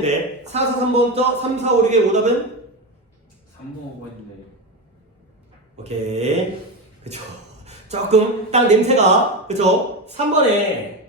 네, 4, 4, 3번부터 3, 4, 5, 6의 오답은? 3번, 5번인데. 오케이. 그쵸. 조금 딱 냄새가, 그쵸? 3번에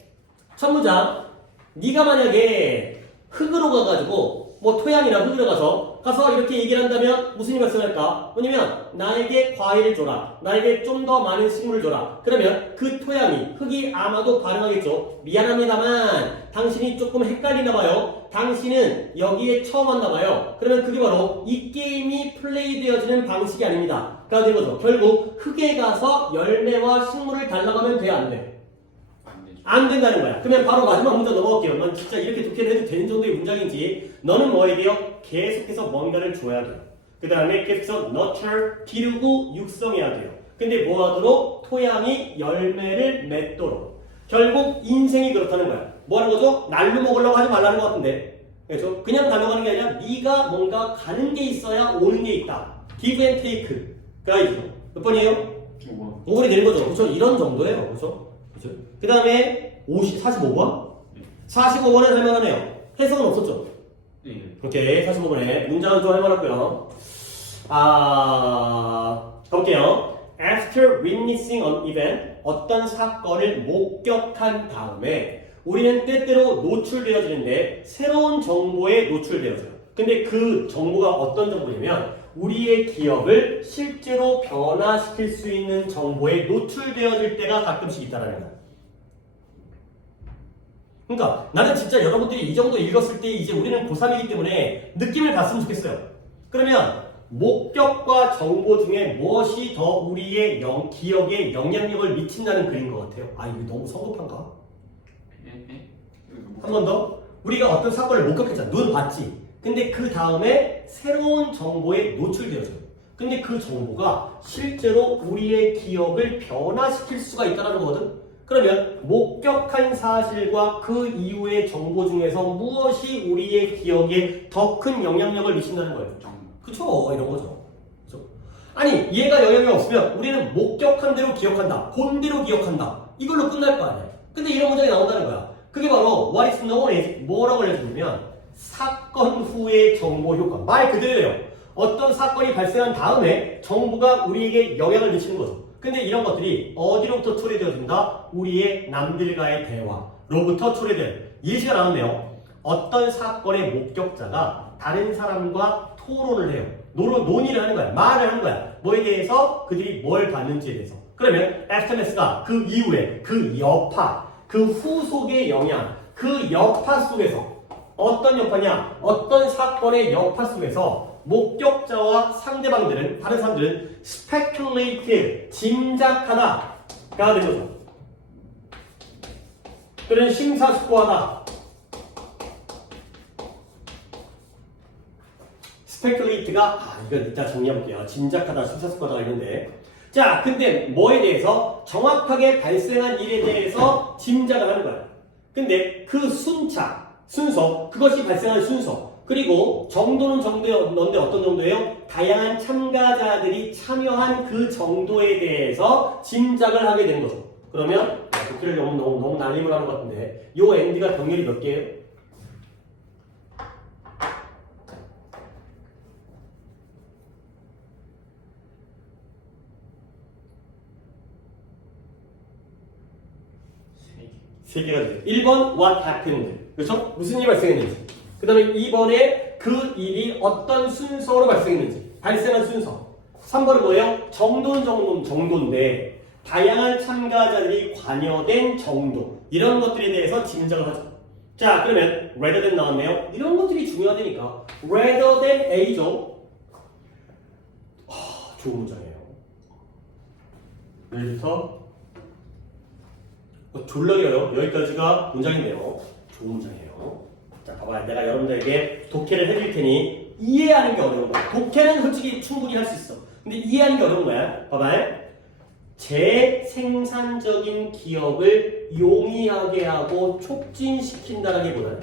첫 문장. 네가 만약에 흙으로 가가지고 뭐 토양이나 흙으로 가서 이렇게 얘기를 한다면 무슨 일이 발생할까? 뭐냐면 나에게 과일을 줘라. 나에게 좀 더 많은 식물을 줘라. 그러면 그 토양이 흙이 아마도 반응하겠죠. 미안합니다만 당신이 조금 헷갈리나 봐요. 당신은 여기에 처음 왔나 봐요. 그러면 그게 바로 이 게임이 플레이되어지는 방식이 아닙니다. 가 된 거죠. 결국 흙에 가서 열매와 식물을 달라고 하면 돼, 안 돼? 안 된다는 거야. 그러면 바로 마지막 문장 넘어갈게요. 난 진짜 이렇게 독해를 해도 되는 정도의 문장인지. 너는 뭐에 돼요? 계속해서 뭔가를 줘야 돼요. 그 다음에 계속해서 nurture, 기르고 육성해야 돼요. 근데 뭐 하도록? 토양이 열매를 맺도록. 결국 인생이 그렇다는 거야. 뭐 하는 거죠? 날로 먹으려고 하지 말라는 것 같은데. 그렇죠? 그냥 달려가는 게 아니라 네가 뭔가 가는 게 있어야 오는 게 있다. give and take가 있죠. 몇 번이에요? 5번. 5번이 되는 거죠. 그렇죠? 이런 정도예요. 그렇죠? 그 다음에 45번? 45번에 할만하네요. 해석은 없었죠? 네. 오케이, 45번에 문장은 좀 할만하고요. 가볼게요. After witnessing an event, 어떤 사건을 목격한 다음에 우리는 때때로 노출되어지는데 새로운 정보에 노출되어져요. 근데 그 정보가 어떤 정보냐면 우리의 기억을 실제로 변화시킬 수 있는 정보에 노출되어질 때가 가끔씩 있다는 거예요. 그러니까 나는 진짜 여러분들이 이 정도 읽었을 때 이제 우리는 고3이기 때문에 느낌을 봤으면 좋겠어요. 그러면 목격과 정보 중에 무엇이 더 우리의 기억에 영향력을 미친다는 글인 것 같아요. 아, 이거 너무 성급한가? 한 번 더. 우리가 어떤 사건을 목격했잖아. 눈 봤지. 근데 그 다음에 새로운 정보에 노출되어져요. 근데 그 정보가 실제로 우리의 기억을 변화시킬 수가 있다는 거거든. 그러면 목격한 사실과 그 이후의 정보 중에서 무엇이 우리의 기억에 더 큰 영향력을 미친다는 거예요. 그쵸? 이런 거죠. 그쵸? 아니, 얘가 영향이 없으면 우리는 목격한 대로 기억한다. 본 대로 기억한다. 이걸로 끝날 거 아니야. 근데 이런 문장이 나온다는 거야. 그게 바로 what is known as 뭐라고 알려주냐면 사건 후의 정보 효과. 말 그대로예요. 어떤 사건이 발생한 다음에 정보가 우리에게 영향을 미치는 거죠. 근데 이런 것들이 어디로부터 초래되어진다? 우리의 남들과의 대화로부터 초래될. 예시가 나왔네요. 어떤 사건의 목격자가 다른 사람과 토론을 해요. 논의를 하는 거야. 말을 하는 거야. 뭐에 대해서? 그들이 뭘 봤는지에 대해서. 그러면 aftermath가 그 이후에 그 여파, 그 후속의 영향, 그 여파 속에서 어떤 여파냐? 어떤 사건의 여파 속에서 목격자와 상대방들은, 다른 사람들은 speculate, 짐작하다가 되는 거죠. 또는 심사숙고하다. speculate가, 이거 이따 정리해볼게요. 짐작하다, 심사숙고하다가 있는데. 자, 근데 뭐에 대해서? 정확하게 발생한 일에 대해서 짐작을 하는 거야. 근데 그 순서, 그것이 발생한 순서, 그리고 정도는 정도였는데 어떤 정도예요? 다양한 참가자들이 참여한 그 정도에 대해서 짐작을 하게 된 거죠. 그러면 독해를 너무 날림을 하는 것 같은데 요 엔드가 병렬이 몇 개예요? 세 개가 돼요. 1번 what happened. 그렇죠? 무슨 일이 발생했는지. 그 다음에 2번에 그 일이 어떤 순서로 발생했는지. 발생한 순서. 3번은 뭐예요? 정도인데 다양한 참가자들이 관여된 정도. 이런 것들에 대해서 짐작을 하죠. 자, 그러면 rather than 나왔네요. 이런 것들이 중요하다니까. rather than A죠. 좋은 문장이에요. 여기부터 졸라 길어요. 여기까지가 문장인데요. 좋은 문장이에요. 자, 봐봐요. 내가 여러분들에게 독해를 해줄 테니 이해하는 게 어려운 거야. 독해는 솔직히 충분히 할 수 있어. 근데 이해하는 게 어려운 거야. 봐봐요. 재생산적인 기억을 용이하게 하고 촉진시킨다라기보다는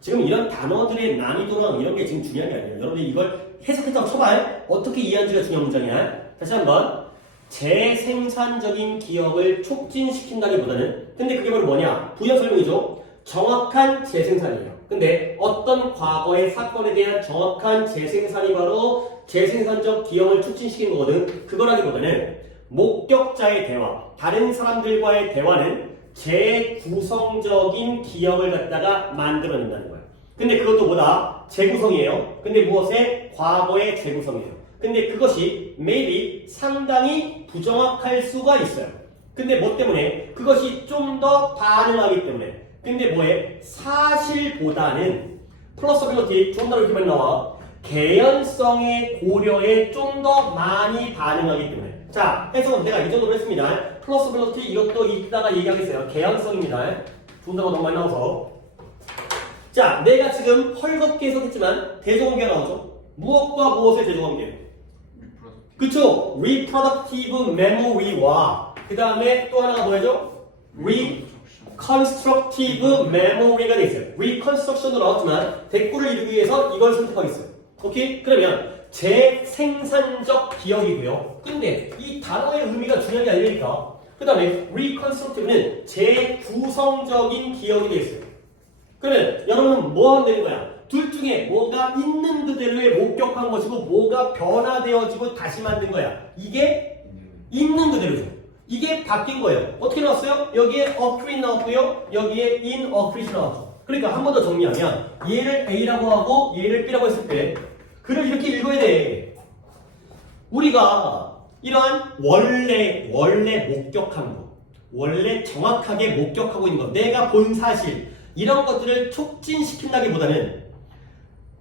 지금 이런 단어들의 난이도랑 이런 게 지금 중요한 게 아니에요. 여러분들 이걸 해석했다고 쳐봐요. 어떻게 이해하는지가 중요한 문장이야. 다시 한번. 재생산적인 기억을 촉진시킨다기보다는 근데 그게 바로 뭐냐? 부연 설명이죠. 정확한 재생산이에요. 근데 어떤 과거의 사건에 대한 정확한 재생산이 바로 재생산적 기억을 촉진시키는 거거든. 그거라기보다는 목격자의 대화, 다른 사람들과의 대화는 재구성적인 기억을 갖다가 만들어낸다는 거야. 근데 그것도 뭐다? 재구성이에요. 근데 무엇의? 과거의 재구성이에요. 근데 그것이 maybe 상당히 부정확할 수가 있어요. 근데 뭐 때문에? 그것이 좀 더 반응하기 때문에. 근데 뭐에? 사실보다는 플러서빌리티 좀 더 이렇게 많이 나와. 개연성의 고려에 좀 더 많이 반응하기 때문에. 자, 해석은 내가 이 정도로 했습니다. 플러서빌리티 이것도 이따가 얘기하겠어요. 개연성입니다. 좀 더 너무 많이 나와서. 자, 내가 지금 헐겁게 해석했지만 대조관계가 나오죠. 무엇과 무엇의 대조관계? 그쵸? reproductive memory와 그 다음에 또 하나가 뭐죠? reconstructive memory가 돼 있어요. reconstruction도 나왔지만 대꾸를 이루기 위해서 이걸 선택하겠어요. 오케이? 그러면 재생산적 기억이고요. 근데 이 단어의 의미가 중요한 게 아니니까. 그 다음에 reconstructive는 재구성적인 기억이 돼 있어요. 그러면 여러분은 뭐 하면 되는 거야? 둘 중에 뭐가 있는 그대로의 목격한 것이고 뭐가 변화되어지고 다시 만든 거야. 이게 있는 그대로죠. 이게 바뀐 거예요. 어떻게 나왔어요? 여기에 occurring 나왔고요. 여기에 in occurring 나왔죠. 그러니까 한 번 더 정리하면 얘를 A라고 하고 얘를 B라고 했을 때 글을 이렇게 읽어야 돼. 우리가 이러한 원래 목격한 거, 원래 정확하게 목격하고 있는 거, 내가 본 사실 이런 것들을 촉진시킨다기보다는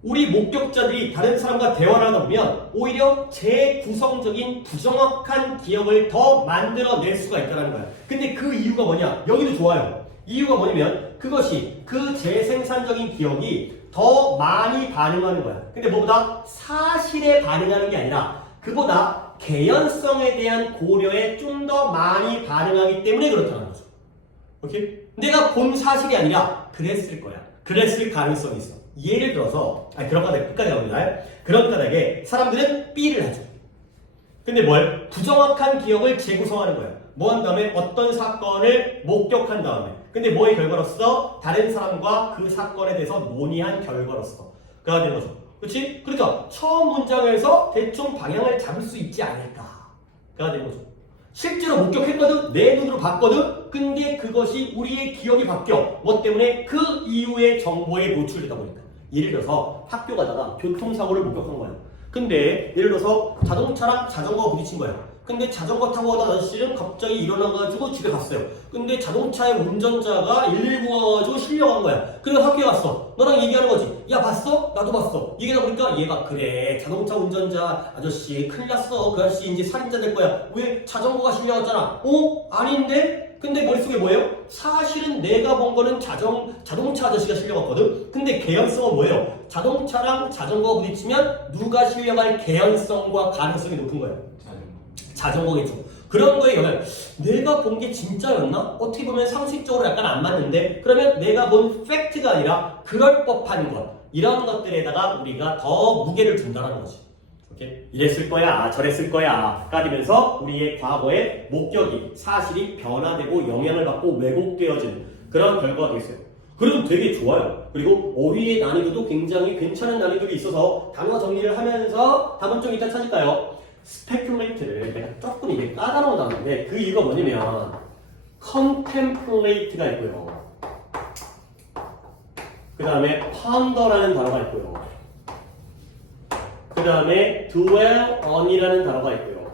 우리 목격자들이 다른 사람과 대화를 하다 보면 오히려 재구성적인 부정확한 기억을 더 만들어낼 수가 있다는 거야. 근데 그 이유가 뭐냐? 여기도 좋아요. 이유가 뭐냐면 그것이 그 재생산적인 기억이 더 많이 반응하는 거야. 근데 뭐보다 사실에 반응하는 게 아니라 그보다 개연성에 대한 고려에 좀 더 많이 반응하기 때문에 그렇다는 거죠. 오케이? 내가 본 사실이 아니라 그랬을 거야. 그랬을 가능성이 있어. 예를 들어서 그런 까닭 끝까지 가봅니다. 그런 까닭에 사람들은 B를 하죠. 근데 뭘? 부정확한 기억을 재구성하는 거야. 뭐 한 다음에 어떤 사건을 목격한 다음에 근데 뭐의 결과로서? 다른 사람과 그 사건에 대해서 논의한 결과로서 그가 되는 거죠. 그렇지? 그러니까 처음 문장에서 대충 방향을 잡을 수 있지 않을까가 되는 거죠. 실제로 목격했거든, 내 눈으로 봤거든. 근데 그것이 우리의 기억이 바뀌어. 뭐 때문에? 그 이후의 정보에 노출되다 보니까. 예를 들어서 학교 가다가 교통사고를 목격한 거야. 근데 예를 들어서 자동차랑 자전거가 부딪힌 거야. 근데 자전거 타고 가던 아저씨는 갑자기 일어나가지고 집에 갔어요. 근데 자동차의 운전자가 119 와가지고 실려간 거야. 그래서 학교에 갔어. 너랑 얘기하는 거지. 야, 봤어? 나도 봤어. 얘기하다 보니까 얘가 그래, 자동차 운전자 아저씨 큰일 났어. 그 아저씨 이제 살인자 될 거야. 왜? 자전거가 실려갔잖아. 아닌데? 근데 머릿속에 뭐예요? 사실은 내가 본 거는 자동차 아저씨가 실려갔거든? 근데 개연성은 뭐예요? 자동차랑 자전거가 부딪히면 누가 실려갈 개연성과 가능성이 높은 거예요? 자전거겠죠. 그런 거에 영향. 내가 본 게 진짜였나? 어떻게 보면 상식적으로 약간 안 맞는데? 그러면 내가 본 팩트가 아니라 그럴 법한 것. 이런 것들에다가 우리가 더 무게를 둔다는 거지. 오케이? 이랬을 거야, 저랬을 거야. 까지면서 우리의 과거의 목격이, 사실이 변화되고 영향을 받고 왜곡되어지는 그런 결과가 되겠어요. 그럼 되게 좋아요. 그리고 어휘의 난이도도 굉장히 괜찮은 난이도가 있어서 단어 정리를 하면서 답은 좀 이따 찾을까요? speculate를 내가 조금 이게 까다로운 단어인데 그 이유가 뭐냐면 contemplate가 있고요. 그 다음에 ponder라는 단어가 있고요. 그 다음에 dwell on이라는 단어가 있고요.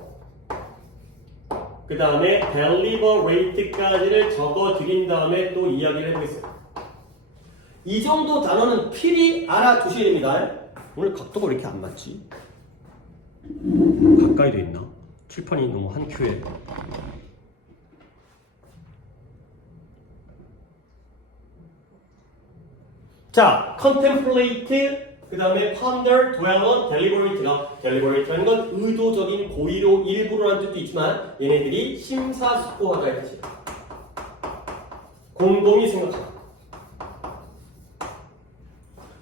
그 다음에 deliberate까지를 적어 드린 다음에 또 이야기를 해보겠습니다. 이 정도 단어는 필히 알아두셔야 됩니다. 오늘 각도가 왜 이렇게 안 맞지? 가까이 돼 있나? 칠판이 너무 한 큐에. 자, contemplate, 그 다음에 ponder, dwell on, deliberate가 deliberate라는 건 의도적인 고의로 일부러라는 뜻도 있지만 얘네들이 심사숙고하다의 뜻이에요. 곰곰이 생각하다.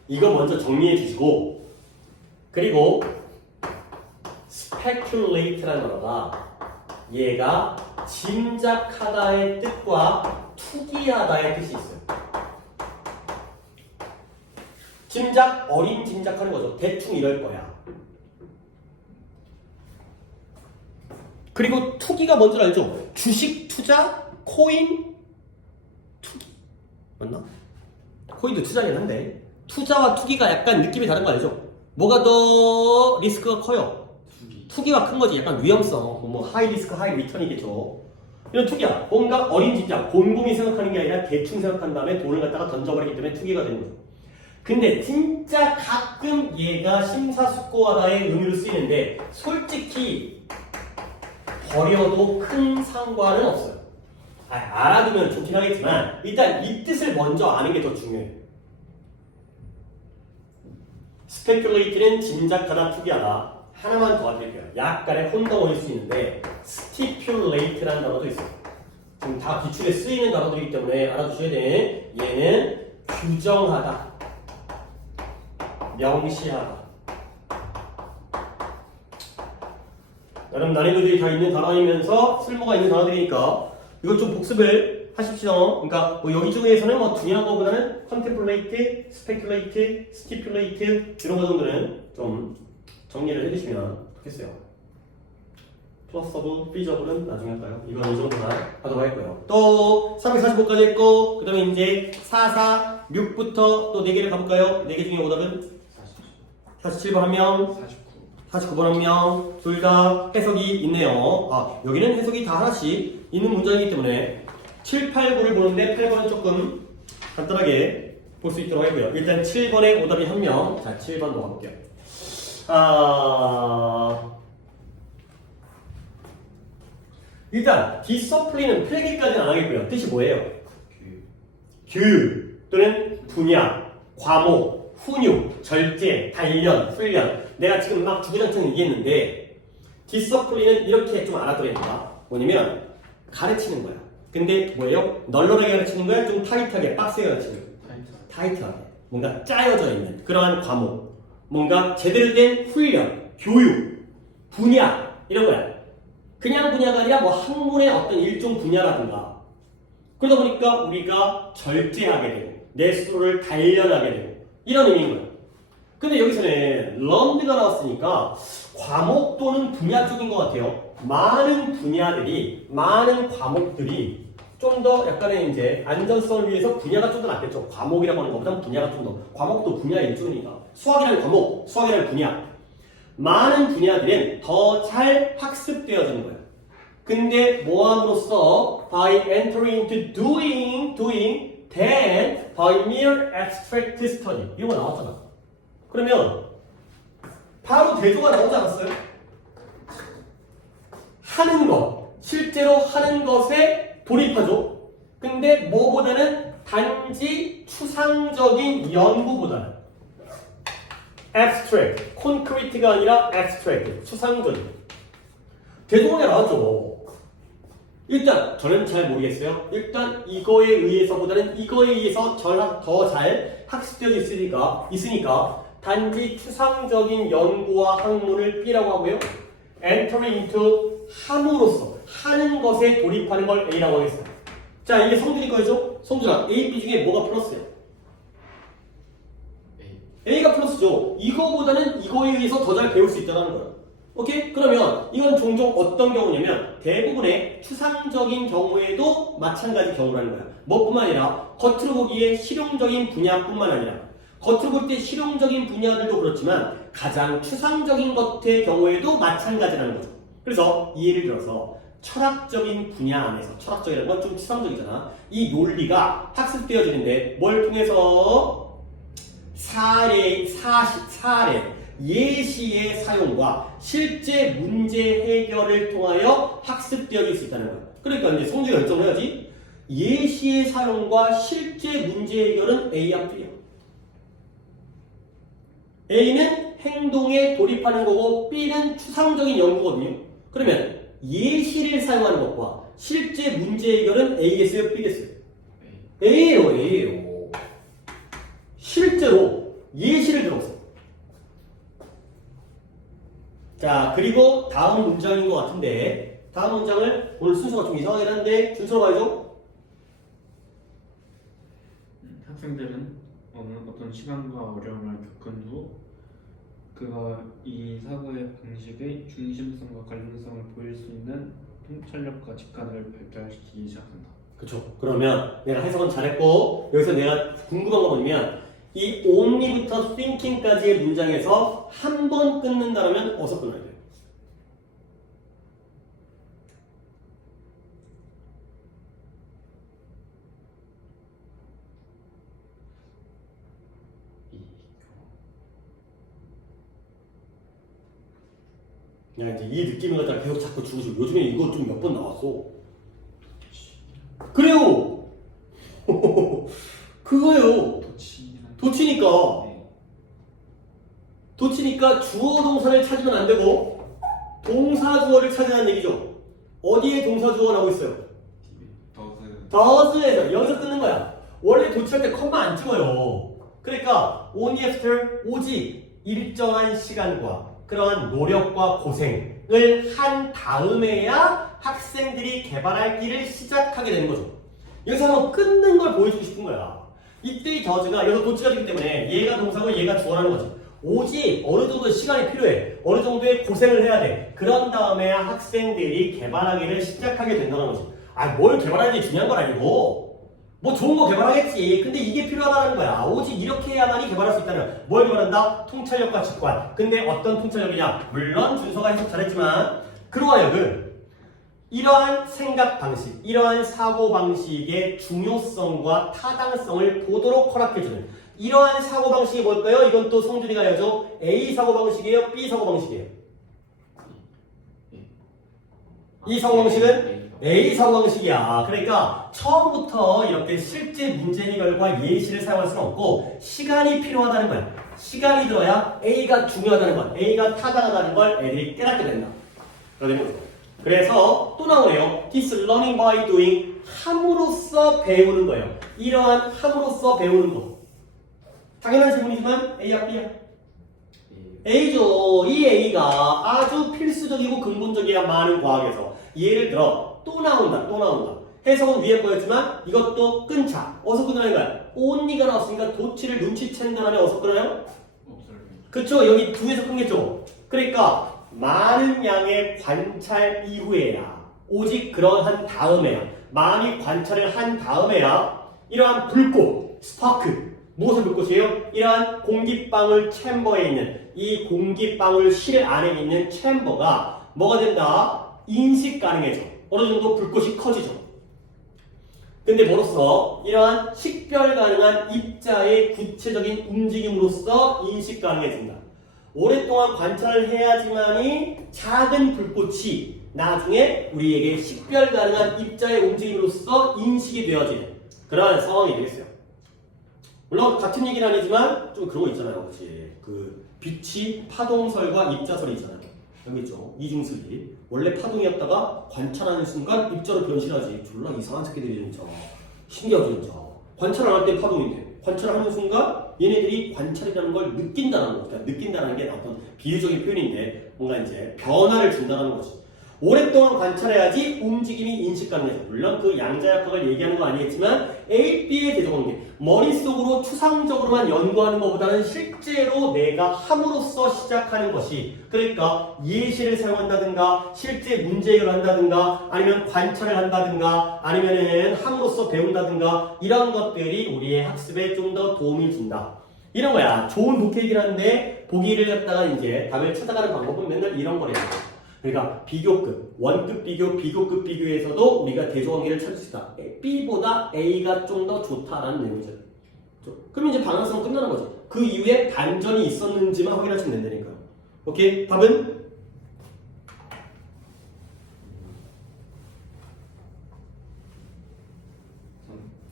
이거 먼저 정리해 주시고 그리고 speculate라는 단어가 얘가 짐작하다의 뜻과 투기하다의 뜻이 있어요. 짐작, 어린 짐작하는 거죠. 대충 이럴 거야. 그리고 투기가 뭔지 알죠? 주식 투자, 코인, 투기. 맞나? 코인도 투자긴 한데 투자와 투기가 약간 느낌이 다른 거 알죠? 뭐가 더 리스크가 커요? 투기가 큰 거지. 약간 위험성. 뭐 하이 리스크, 하이 리턴이겠죠. 이런 투기야. 뭔가 어린 짐작, 곰곰이 생각하는 게 아니라 대충 생각한 다음에 돈을 갖다가 던져버리기 때문에 투기가 되는 거죠. 근데 진짜 가끔 얘가 심사숙고하다의 의미로 쓰이는데 솔직히 버려도 큰 상관은 없어요. 알아두면 좋긴 하겠지만 일단 이 뜻을 먼저 아는 게 더 중요해요. speculate는 짐작하다, 투기하다. 하나만 더 알려드릴게요. 약간의 혼동일 수 있는데 stipulate라는 단어도 있어요. 지금 다 기출에 쓰이는 단어들이기 때문에 알아두셔야 돼. 얘는 규정하다, 명시하다. 여러분 난이도들이 다 있는 단어이면서 쓸모가 있는 단어들이니까 이것 좀 복습을 하십시오. 그러니까 뭐 여기 중에서는 뭐 중요한 거보다는 contemplate, speculate, stipulate 이런 거 정도는 좀 정리를 해주시면 좋겠어요. 플러스하고 feasible은 나중에 할까요? 이건 이 정도만 하도록 할 거예요. 또 345까지 했고 그 다음에 이제 4, 4, 6부터 또 4개를 가볼까요? 4개 중에 오답은 47번 한 명, 49번 한 명, 둘 다 해석이 있네요. 여기는 해석이 다 하나씩 있는 문장이기 때문에 7, 8, 9를 보는데 8번은 조금 간단하게 볼 수 있도록 하고요. 일단 7번에 오답이 한 명. 자, 7번 넘어가볼게요. 일단 디서플린은 필기까지는 안 하겠고요. 뜻이 뭐예요? 규 또는 분야, 과목, 훈육, 절제, 단련, 훈련. 내가 지금 막 주구장창 얘기했는데 디서플린은 이렇게 좀 알아둬야 된다. 뭐냐면 가르치는 거야. 근데 뭐예요? 널널하게 가르치는 거야? 좀 타이트하게, 빡세게 가르치는 거야? 타이트하게. 뭔가 짜여져 있는 그러한 과목. 뭔가 제대로 된 훈련, 교육, 분야 이런 거야. 그냥 분야가 아니라 뭐 학문의 어떤 일종 분야라든가. 그러다 보니까 우리가 절제하게 되고 내 스스로를 단련하게 되고 이런 의미인 거예요. 근데 여기서는 learned가 나왔으니까 과목 또는 분야 쪽인 것 같아요. 많은 분야들이, 많은 과목들이 좀 더 약간의 이제 안전성을 위해서 분야가 좀 더 낫겠죠. 과목이라고 하는 것보다는 분야가 좀 더. 과목도 분야의 일종이니까. 수학이라는 과목, 수학이라는 분야. 많은 분야들은 더 잘 학습되어지는 거예요. 근데 뭐함으로써 by entering into doing than by mere abstract study 이런 거 나왔잖아. 그러면 바로 대조가 나오지 않았어요? 하는 것, 실제로 하는 것에 돌입하죠. 근데 뭐보다는 단지 추상적인 연구보다는 abstract, concrete가 아니라 abstract, 추상적인 대조가 나왔죠. 일단 저는 잘 모르겠어요. 일단 이거에 의해서보다는 이거에 의해서 더 잘 학습되어 있으니까 단지 추상적인 연구와 학문을 B라고 하고요. entering into 함으로써 하는 것에 돌입하는 걸 A라고 하겠어요. 자, 이게 성준이 거죠? 성준아, A, B 중에 뭐가 플러스야? A가 플러스죠. 이거보다는 이거에 의해서 더 잘 배울 수 있다는 거예요. 오케이? 그러면 이건 종종 어떤 경우냐면 대부분의 추상적인 경우에도 마찬가지 경우라는 거야. 뭐뿐만 아니라 겉으로 보기에 실용적인 분야뿐만 아니라 겉으로 볼 때 실용적인 분야들도 그렇지만 가장 추상적인 것의 경우에도 마찬가지라는 거죠. 그래서 예를 들어서 철학적인 분야 안에서 철학적이라는 건 좀 추상적이잖아. 이 논리가 학습되어지는데 뭘 통해서 사례, 예시의 사용과 실제 문제 해결을 통하여 학습되어질 수 있다는 거야. 그러니까 이제 성질을 결정을 해야지. 예시의 사용과 실제 문제 해결은 A야, B야. A는 행동에 돌입하는 거고 B는 추상적인 연구거든요. 그러면 예시를 사용하는 것과 실제 문제 해결은 A겠어요, B겠어요? A예요. 실제로 예시를 들어서. 자, 그리고 다음 문장인 것 같은데 다음 문장을 오늘 순서가 좀 이상하긴 한데 준서로 가야죠? 학생들은 어느 어떤 시간과 어려움을 겪은 후 그가 이 사고의 방식의 중심성과 관련성을 보일 수 있는 통찰력과 직관을 발달시키기 시작한다. 그쵸. 그러면 내가 해석은 잘했고 여기서 내가 궁금한 거 뭐냐면 이 only부터 thinking까지의 문장에서 한 번 끊는다면 어디서 끊어야 돼요? 그냥 이제 이 느낌을 갖다가 계속 자꾸 주고 싶어. 요즘에 이거 좀 몇 번 나왔어. 그래요. 그거요. 도치니까. 네. 도치니까 주어 동사를 찾으면 안 되고 동사 주어를 찾으라는 얘기죠. 어디에 동사 주어가 나오고 있어요? does에서 여기서 끊는 거야. 원래 도치할 때 컴마 안 찍어요. 그러니까 only after 오직 일정한 시간과 그러한 노력과 고생을 한 다음에야 학생들이 개발할 길을 시작하게 되는 거죠. 여기서 한번 끊는 걸 보여주고 싶은 거야. 이때 이 does가 여기서 도치가 되기 때문에 얘가 동사고 얘가 주어라는 거지. 오직 어느 정도 시간이 필요해. 어느 정도의 고생을 해야 돼. 그런 다음에야 학생들이 개발하기를 시작하게 된다는 거지. 뭘 개발하는지 중요한 건 아니고 뭐 좋은 거 개발하겠지. 근데 이게 필요하다는 거야. 오직 이렇게 해야만이 개발할 수 있다는. 뭘 개발한다? 통찰력과 직관. 근데 어떤 통찰력이냐? 물론 준서가 해석 잘했지만 그러하여금 이러한 생각 방식, 이러한 사고 방식의 중요성과 타당성을 보도록 허락해주는 이러한 사고 방식이 뭘까요? 이건 또 성준이가 알려줘. A 사고 방식이에요? B 사고 방식이에요? 이 사고 방식은 A 사고 방식이야. 그러니까 처음부터 이렇게 실제 문제 해결과 예시를 사용할 수는 없고 시간이 필요하다는 거야. 시간이 들어야 A가 중요하다는 것, A가 타당하다는 걸 애들이 깨닫게 된다. 그래서 또 나오네요. This learning by doing 함으로써 배우는 거예요. 이러한 함으로써 배우는 거. 당연한 질문이지만 A야 B야? A죠. 이 A가 아주 필수적이고 근본적이야 많은 과학에서. 예를 들어 또 나온다. 해석은 위에 거였지만 이것도 끊자. 어디서 끊으라는 거야? only가 나왔으니까 도치를 눈치챈 다음에 어디서 끊어요? 그쵸. 여기 중에서 끊겠죠. 그러니까 많은 양의 관찰 이후에야 오직 그러한 다음에야 많이 관찰을 한 다음에야 이러한 불꽃, 스파크 무엇의 불꽃이에요? 이러한 공기방울 챔버에 있는 이 공기방울 실 안에 있는 챔버가 뭐가 된다? 인식 가능해져. 어느 정도 불꽃이 커지죠. 근데 뭐로써? 이러한 식별 가능한 입자의 구체적인 움직임으로써 인식 가능해진다. 오랫동안 관찰을 해야지만이 작은 불꽃이 나중에 우리에게 식별 가능한 입자의 움직임으로써 인식이 되어지는 그러한 상황이 되겠어요. 물론 같은 얘기는 아니지만 좀 그런 거 있잖아요. 혹시 그 빛이 파동설과 입자설이 있잖아요. 여기 있죠. 이중슬이. 원래 파동이었다가 관찰하는 순간 입자로 변신하지. 졸라 이상한 새끼들이 진짜. 신기하죠 진짜. 관찰 안 할 때 파동인데 관찰하는 순간 얘네들이 관찰이라는 걸 느낀다는 거. 그러니까 느낀다는 게 어떤 비유적인 표현인데 뭔가 이제 변화를 준다는 거지. 오랫동안 관찰해야지 움직임이 인식 가능해져. 물론 그 양자역학을 얘기하는 거 아니겠지만 A, B의 대조관계 머릿속으로 추상적으로만 연구하는 것보다는 실제로 내가 함으로써 시작하는 것이 그러니까 예시를 사용한다든가 실제 문제 해결을 한다든가 아니면 관찰을 한다든가 아니면은 함으로써 배운다든가 이런 것들이 우리의 학습에 좀 더 도움을 준다. 이런 거야. 좋은 독해이긴 한데 보기를 갖다가 이제 답을 찾아가는 방법은 맨날 이런 거래요. 그러니까 비교급, 원급 비교, 비교급 비교에서도 우리가 대조관계를 찾을 수 있다. B보다 A가 좀 더 좋다라는 내용이죠. 그럼 이제 방향성 끝나는 거죠. 그 이후에 반전이 있었는지만 확인하시면 된다니까요. 오케이? 답은?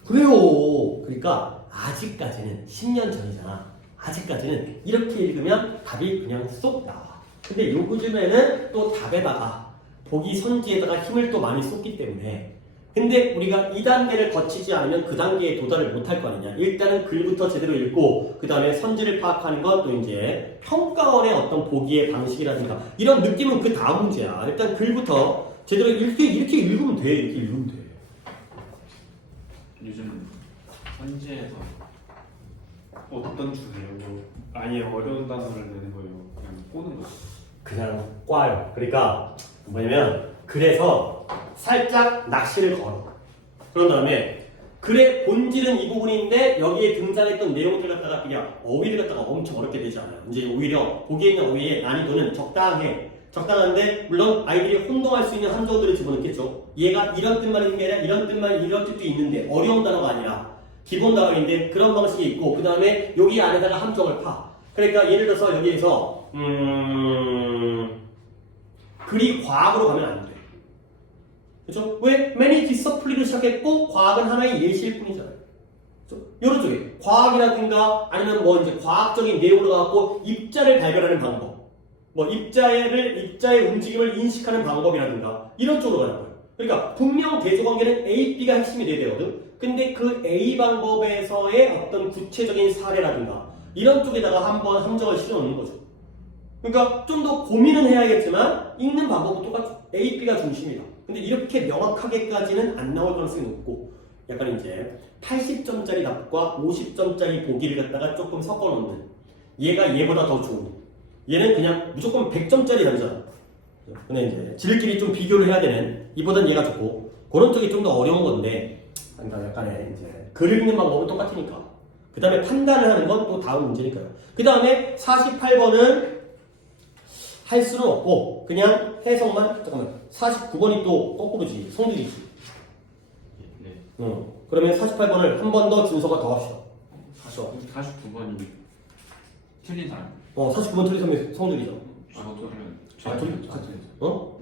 그래요. 그러니까 아직까지는 10년 전이잖아. 아직까지는 이렇게 읽으면 답이 그냥 쏙 나와. 근데 요즘에는 또 답에다가 보기 선지에다가 힘을 또 많이 쏟기 때문에 근데 우리가 2단계를 거치지 않으면 그 단계에 도달을 못할 거 아니냐. 일단은 글부터 제대로 읽고 그 다음에 선지를 파악하는 건 또 이제 평가원의 어떤 보기의 방식이라든가 이런 느낌은 그 다음 문제야. 일단 글부터 제대로 이렇게 읽으면 돼. 이렇게 읽으면 돼. 요즘 선지에서 어떤 주세요? 뭐 아예 어려운 단어를 내는 거예요? 그냥 꼬는 거예요? 그냥 꽈요. 그러니까 뭐냐면 그래서 살짝 낚시를 걸어. 그런 다음에 글의 본질은 이 부분인데 여기에 등장했던 내용들 갖다가 그냥 어휘를 갖다가 엄청 어렵게 되지 않아요. 이제 오히려 보기에 있는 어휘의 난이도는 적당해. 적당한데 물론 아이들이 혼동할 수 있는 함정들을 집어넣겠죠. 얘가 이런 뜻만 있는 게 아니라 이런 뜻만 이런 뜻도 있는데 어려운 단어가 아니라 기본 단어인데 그런 방식이 있고 그 다음에 여기 안에다가 함정을 파. 그러니까 예를 들어서 여기에서 글이 과학으로 가면 안 돼. 그렇죠? 왜? many discipline로 시작했고 과학은 하나의 예시일 뿐이잖아요. 그렇죠? 이런 쪽에 과학이라든가 아니면 뭐 이제 과학적인 내용으로 가고 입자를 발견하는 방법, 뭐 입자의 움직임을 인식하는 방법이라든가 이런 쪽으로 가는 거예요. 그러니까 분명 대조관계는 A, B가 핵심이 돼야 되거든. 근데 그 A 방법에서의 어떤 구체적인 사례라든가 이런 쪽에다가 한번 함정을 실어놓는 거죠. 그러니까 좀 더 고민은 해야겠지만 읽는 방법은 똑같죠. A, B가 중심이다. 근데 이렇게 명확하게까지는 안 나올 가능성이 높고 약간 이제 80점짜리 답과 50점짜리 보기를 갖다가 조금 섞어놓는 얘가 얘보다 더 좋은 얘는 그냥 무조건 100점짜리 답이잖아. 근데 이제 지들끼리 좀 비교를 해야 되는 이보단 얘가 좋고 그런 쪽이 좀 더 어려운 건데 그러니까 약간의 이제 글을 읽는 방법은 똑같으니까 그 다음에 판단을 하는 건 또 다음 문제니까요. 그 다음에 48번은 할 수는 없고 그냥 해석만 잠깐만 49번이 또 거꾸로지 성질이지. 네. 그러면 48번을 한 번 더 준서가 더 합시다. 49번이 틀린 사람. 49번 틀린 사람이 성질이죠. 제가 둘- 같은. 어?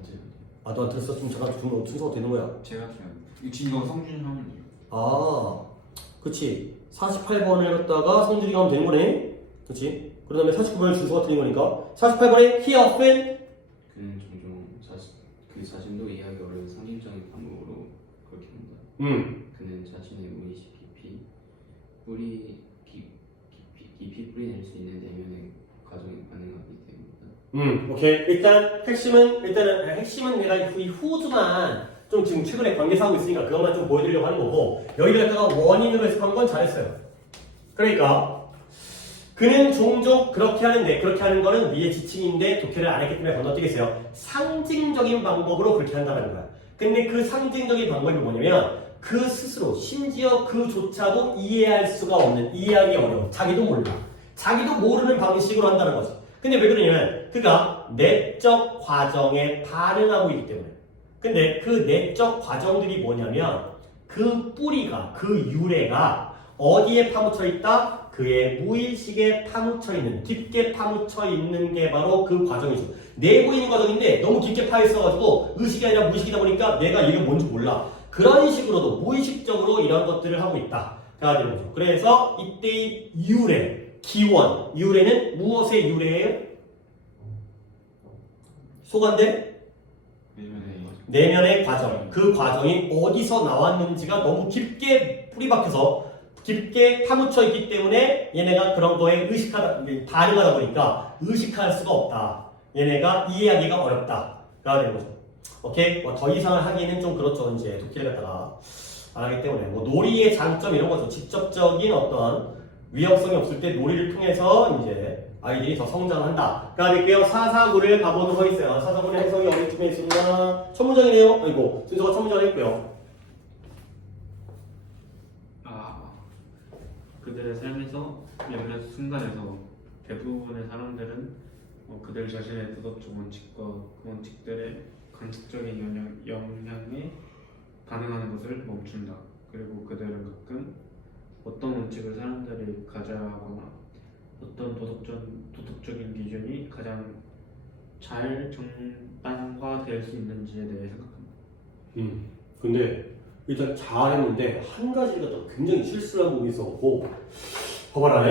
아, 너 들었어? 좀 잠깐 준서가 되는 거야. 제가 지금 이거 성준 하면 돼요. 아, 그치. 48번을 갖다가 성질이가 하면 되는 거네. 그치? 그 다음에 49번을 준서가 틀린 거니까 48번에 he often 그는 종종 그 자신도 이해하기 어려운 상징적인 방법으로 그렇게 한다. 그는 자신의 무의식 깊이 뿌리낼 수 있는 내면의 과정이 가능하기 때문이다. 오케이. 일단은 핵심은 내가 이 후주만 좀 지금 최근에 관계사하고 있으니까 그것만 좀 보여드리려고 하는 거고 여기를 갖다가 원인으로 해석한 건 잘했어요. 그러니까 그는 종종 그렇게 하는데 그렇게 하는 거는 위의 지칭인데 독해를 안 했기 때문에 건너뛰겠어요. 상징적인 방법으로 그렇게 한다는 거야. 근데 그 상징적인 방법이 뭐냐면 그 스스로 심지어 그조차도 이해할 수가 없는 이해하기 어려운 자기도 몰라. 자기도 모르는 방식으로 한다는 거지. 근데 왜 그러냐면 그가 내적 과정에 반응하고 있기 때문에. 근데 그 내적 과정들이 뭐냐면 그 뿌리가 그 유래가 어디에 파묻혀 있다? 그의 무의식에 파묻혀 있는 깊게 파묻혀 있는 게 바로 그 과정이죠. 내부에 있는 과정인데 너무 깊게 파 있어가지고 의식이 아니라 무의식이다 보니까 내가 이게 뭔지 몰라. 그런 식으로도 무의식적으로 이런 것들을 하고 있다가 되는 거죠. 그래서 이때의 유래, 기원, 유래는 무엇의 유래예요? 소관대? 내면의 과정. 그 과정이 어디서 나왔는지가 너무 깊게 뿌리박혀서 깊게 파묻혀 있기 때문에 얘네가 그런 거에 반응하다 보니까 의식할 수가 없다. 얘네가 이해하기가 어렵다가 되는 거죠. 오케이? 뭐 더 이상을 하기는 좀 그렇죠. 이제 독해를 갖다가 안 하기 때문에 뭐 놀이의 장점 이런 거죠. 직접적인 어떤 위협성이 없을 때 놀이를 통해서 이제 아이들이 더 성장한다. 가 될게요. 449를 가보도록 하겠어요. 449는 해석이 어릴 쯤에 있습니다. 첫 문장이네요. 아이고, 순서가 첫 문장을 했고요. 그들의 삶에서 몇몇 순간에서 대부분의 사람들은 그들 자신의 도덕적 원칙과 그 원칙들의 간접적인 영향에 반응하는 것을 멈춘다. 그리고 그들은 가끔 어떤 원칙을 사람들이 가져가거나 어떤 도덕적인 기준이 가장 잘 정당화될 수 있는지에 대해 생각합니다. 근데 일단 잘했는데 한 가지가 또 굉장히 실수한 부분이 있었고 봐봐라.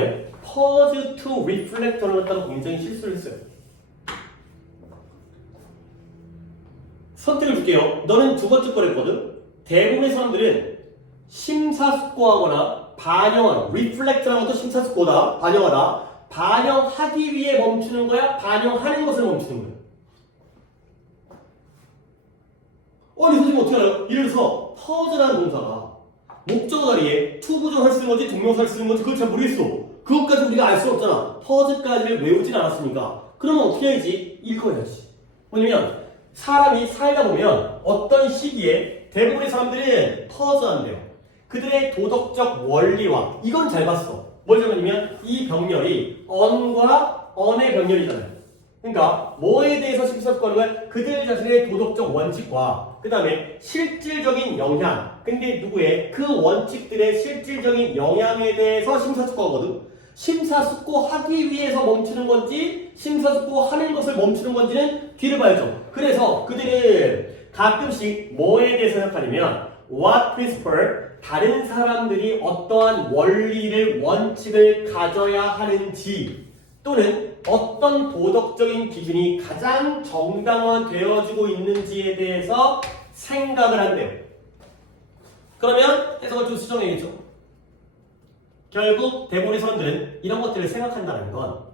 pause to reflect를 갖다가 굉장히 실수를 했어요. 선택을 줄게요. 너는 두 번째 걸 했거든. 대부분의 사람들은 심사숙고하거나 반영하는 reflect라는 것도 심사숙고다. 반영하다. 반영하기 위해 멈추는 거야? 반영하는 것을 멈추는 거야? 아니 선생님 어떻게 알아요? 예를 들어서 pause라는 동사가 목적어 자리에 to 부정을 쓰는 건지 동명사를 쓰는 건지 그걸 잘 모르겠어. 그것까지 우리가 알 수 없잖아. 퍼즐까지를 외우진 않았으니까. 그러면 어떻게 해야지? 읽어야지. 뭐냐면 사람이 살다 보면 어떤 시기에 대부분의 사람들은 퍼즐한대요. 그들의 도덕적 원리와 이건 잘 봤어. 뭘 잘못이면 이 병렬이 언과 언의 병렬이잖아요. 그러니까 뭐에 대해서 심사숙고하는 거야? 그들 자신의 도덕적 원칙과 그 다음에 실질적인 영향. 근데 누구의? 그 원칙들의 실질적인 영향에 대해서 심사숙고하거든. 심사숙고하기 위해서 멈추는 건지 심사숙고하는 것을 멈추는 건지는 뒤를 봐야죠. 그래서 그들은 가끔씩 뭐에 대해서 생각하냐면 what principle, 다른 사람들이 어떠한 원리를 원칙을 가져야 하는지 또는 어떤 도덕적인 기준이 가장 정당화되어지고 있는지에 대해서 생각을 한대요. 그러면 해석을 좀 수정해야겠죠. 결국 대부분의 사람들은 이런 것들을 생각한다는 건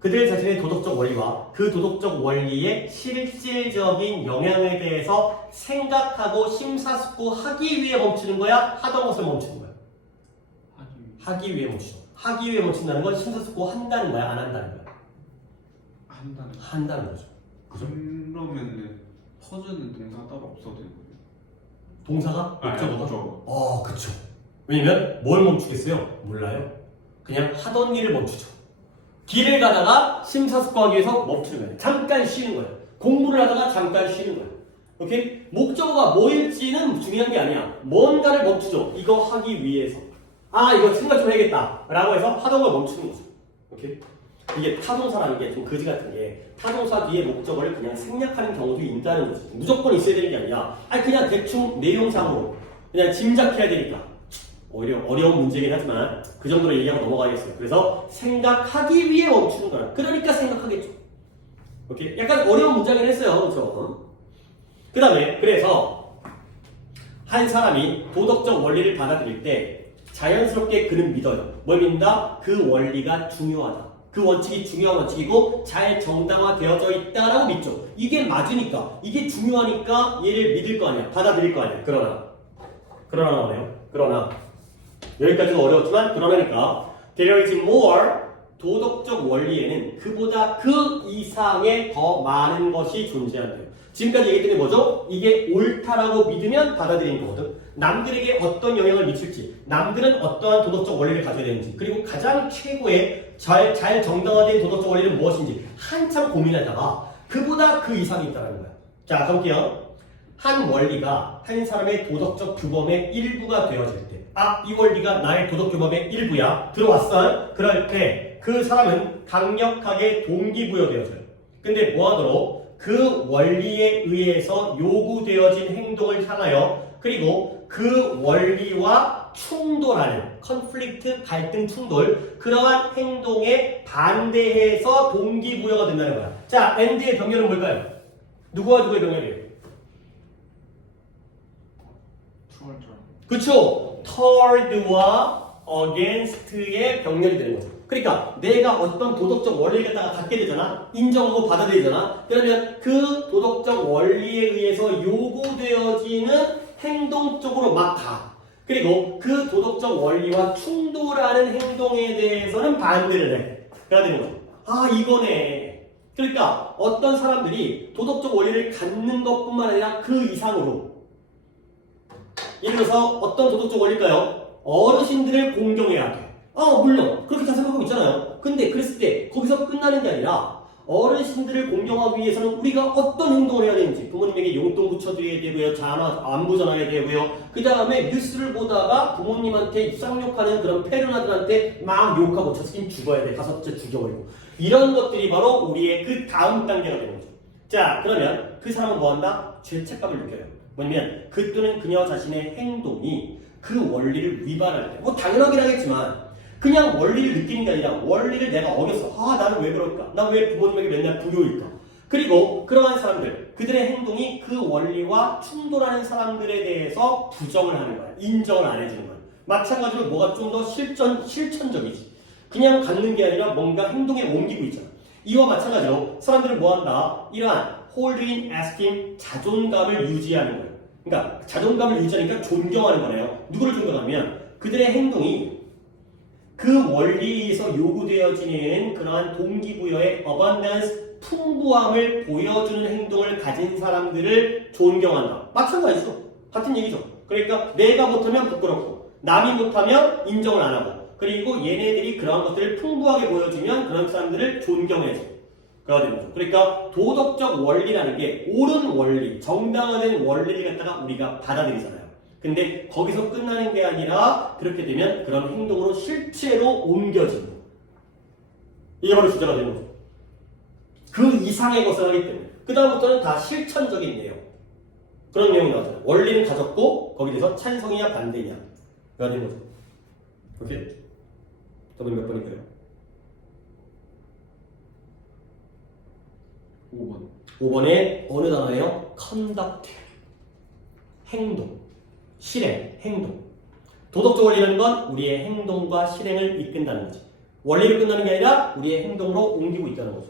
그들 자신의 도덕적 원리와 그 도덕적 원리의 실질적인 영향에 대해서 생각하고 심사숙고하기 위해 멈추는 거야? 하던 것을 멈추는 거야? 하기 위해 멈추죠. 하기 위해 멈춘다는 건 심사숙고한다는 거야? 안 한다는 거야? 한다는 거죠. 그죠? 그러면은 퍼즐은 동사 따로 없어도 되는 거예요? 동사가? 목적어가? 목적어. 그쵸. 왜냐면 뭘 멈추겠어요? 몰라요. 그냥 하던 일을 멈추죠. 길을 가다가 심사숙고하기 위해서 멈추는 거예요. 잠깐 쉬는 거예요. 공부를 하다가 잠깐 쉬는 거예요. 오케이? 목적어가 뭐일지는 중요한 게 아니야. 뭔가를 멈추죠. 이거 하기 위해서. 이거 생각 좀 해야겠다. 라고 해서 하던 걸 멈추는 거죠. 오케이? 이게 타동사라는 게 좀 거지 같은 게 타동사 뒤에 목적어를 그냥 생략하는 경우도 있다는 거지. 무조건 있어야 되는 게 아니라 그냥 대충 내용상으로 그냥 짐작해야 되니까. 오히려 어려운 문제이긴 하지만 그 정도로 얘기하고 넘어가겠어요. 그래서 생각하기 위해 멈추는 거라. 그러니까 생각하겠죠. 오케이? 약간 어려운 문제긴 했어요. 그렇죠? 그 다음에 그래서 한 사람이 도덕적 원리를 받아들일 때 자연스럽게 그는 믿어요. 뭘 믿는다? 그 원리가 중요하다. 그 원칙이 중요한 원칙이고 잘 정당화되어져 있다라고 믿죠. 이게 맞으니까, 이게 중요하니까 얘를 믿을 거 아니야. 받아들일 거 아니야. 그러나 여기까지도 어려웠지만 그러니까 there is more, 도덕적 원리에는 그보다 그 이상의 더 많은 것이 존재한대요. 지금까지 얘기했던 게 뭐죠? 이게 옳다라고 믿으면 받아들이는 거거든. 남들에게 어떤 영향을 미칠지, 남들은 어떠한 도덕적 원리를 가져야 되는지, 그리고 가장 최고의 잘 정당화된 도덕적 원리는 무엇인지 한참 고민하다가 그보다 그 이상이 있다는 거야. 자, 가볼게요. 한 원리가 한 사람의 도덕적 규범의 일부가 되어질 때, 이 원리가 나의 도덕 규범의 일부야. 들어왔어? 그럴 때 그 사람은 강력하게 동기부여되어져요. 근데 뭐하도록? 그 원리에 의해서 요구되어진 행동을 향하여, 그리고 그 원리와 충돌하는 컨플릭트, 갈등, 충돌, 그러한 행동에 반대해서 동기부여가 된다는 거야. 자, and의 병렬은 뭘까요? 누구와 누구의 병렬이에요? 그쵸? toward와 against의 병렬이 되는 거죠. 그러니까 내가 어떤 도덕적 원리를 갖게 되잖아. 인정하고 받아들이잖아. 그러면 그 도덕적 원리에 의해서 요구되어지는 행동 쪽으로 막 가. 그리고 그 도덕적 원리와 충돌하는 행동에 대해서는 반대를 해. 그래야 되는 거죠. 이거네. 그러니까 어떤 사람들이 도덕적 원리를 갖는 것뿐만 아니라 그 이상으로, 예를 들어서 어떤 도덕적 원리일까요? 어르신들을 공경해야 돼. 물론 그렇게 다 생각하고 있잖아요. 근데 그랬을 때 거기서 끝나는 게 아니라 어르신들을 공경하기 위해서는 우리가 어떤 행동을 해야 되는지, 부모님에게 용돈 붙여드려야 되고요, 안부 전화해야 되고요, 그 다음에 뉴스를 보다가 부모님한테 쌍욕하는 그런 페르나들한테 막 욕하고 저 새끼는 죽어야 돼, 가서 진짜 죽여버리고, 이런 것들이 바로 우리의 그 다음 단계가 되는 거죠. 자, 그러면 그 사람은 뭐한다? 죄책감을 느껴요. 뭐냐면 그 또는 그녀 자신의 행동이 그 원리를 위반할 때, 뭐 당연하긴 하겠지만 그냥 원리를 느끼는 게 아니라 원리를 내가 어겼어. 나는 왜 그럴까? 나 왜 부모님에게 맨날 불효일까? 그리고 그러한 사람들, 그들의 행동이 그 원리와 충돌하는 사람들에 대해서 부정을 하는 거야. 인정을 안 해주는 거야. 마찬가지로 뭐가 좀 더 실천적이지. 그냥 갖는 게 아니라 뭔가 행동에 옮기고 있잖아. 이와 마찬가지로 사람들은 뭐한다? 이러한 holding, esteem, 자존감을 유지하는 거예요. 그러니까 자존감을 유지하니까 존경하는 거네요. 누구를 존경하면 그들의 행동이 그 원리에서 요구되어지는 그러한 동기부여의 abundance, 풍부함을 보여주는 행동을 가진 사람들을 존경한다. 마찬가지죠. 같은 얘기죠. 그러니까 내가 못하면 부끄럽고 남이 못하면 인정을 안 하고 그리고 얘네들이 그러한 것들을 풍부하게 보여주면 그런 사람들을 존경해줘. 그래야 되는 거죠. 그러니까 도덕적 원리라는 게 옳은 원리, 정당화된 원리를 갖다가 우리가 받아들이잖아요. 근데 거기서 끝나는 게 아니라 그렇게 되면 그런 행동으로 실제로 옮겨지는 거. 이게 바로 주제가 되는 거죠. 그 이상의 것을 하기 때문에 그 다음부터는 다 실천적인 내용 그런 내용이 나오잖아요. 원리는 가졌고 거기에 대해서 찬성이냐 반대냐 그래야 되는 거죠. 오케이? 더블 몇 번일까요? 5번. 5번에 어느 단어예요? conduct 행동 실행, 행동. 도덕적 원리라는 건 우리의 행동과 실행을 이끈다는 거지. 원리를 끝나는 게 아니라 우리의 행동으로 옮기고 있다는 거죠.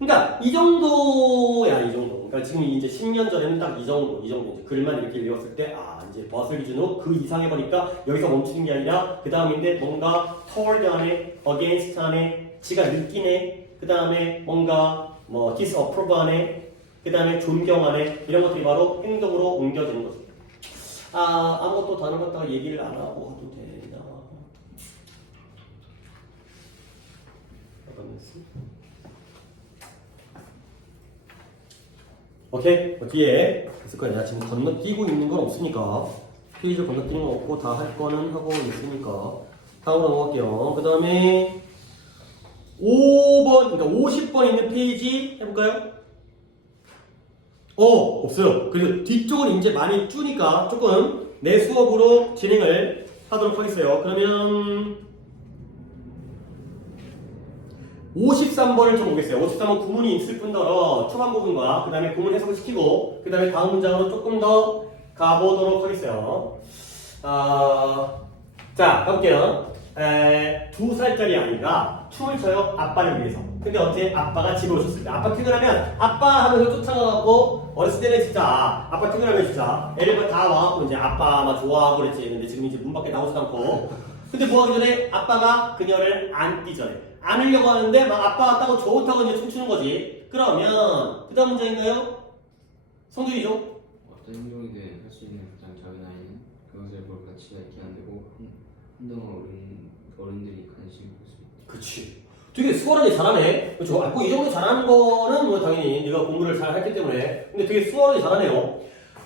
그러니까 이 정도야, 이 정도. 그러니까 지금 이제 10년 전에는 딱 이 정도 이제 글만 이렇게 읽었을 때, 아, 이제 버스를 기준으로 그 이상해 보니까 여기서 멈추는 게 아니라 그 다음인데 뭔가 toward 안에, against 안에, 지가 느끼네, 그 다음에 뭔가 뭐 disapprove 안에, 그 다음에 존경 안에 이런 것들이 바로 행동으로 옮겨지는 거죠. 아, 아무것도 다른 것다가 얘기를 안 하고 해도 되나? 오케이? 뒤에 있을 거야. 내가 지금 건너뛰고 있는 건 없으니까 페이지를 건너뛰는 건 없고 다 할 거는 하고 있으니까 다음으로 넘어갈게요. 그 다음에 5번, 그러니까 50번 있는 페이지 해볼까요? 없어요. 그리고 뒤쪽은 이제 많이 주니까 조금 내 수업으로 진행을 하도록 하겠어요. 그러면 53번을 좀 보겠어요. 53번 구문이 있을 뿐더러 초반 부분과 그 다음에 구문 해석을 시키고 그 다음에 다음 문장으로 조금 더 가보도록 하겠어요. 자, 가볼게요. 2살짜리 아이가 춤을 춰요. 아빠를 위해서. 근데 어제 아빠가 집에 오셨을 때 아빠 퇴근하면 아빠 하면서 쫓아가고 어렸을 때는 진짜 아빠 퇴근하면 진짜 애들 다 와갖고 이제 아빠 막 좋아하고 그랬지. 근데 지금 이제 문 밖에 나오지도 않고 근데 뭐 하기 전에 아빠가 그녀를 안기 전에 안으려고 하는데 막 아빠 왔다고 좋다고 이제 춤추는 거지. 그러면 그 다음 문장인가요? 성준이죠? 어떤 행동이든 할 수 있는 가장 작은 아이는 그것을 볼 가치가 있게 안 되고 한동안 어른들이 관심 볼 수 있다. 그치. 되게 수월하게 잘하네. 그렇죠. 뭐 이 정도 잘하는 거는 뭐 당연히 네가 공부를 잘 했기 때문에. 근데 되게 수월하게 잘하네요.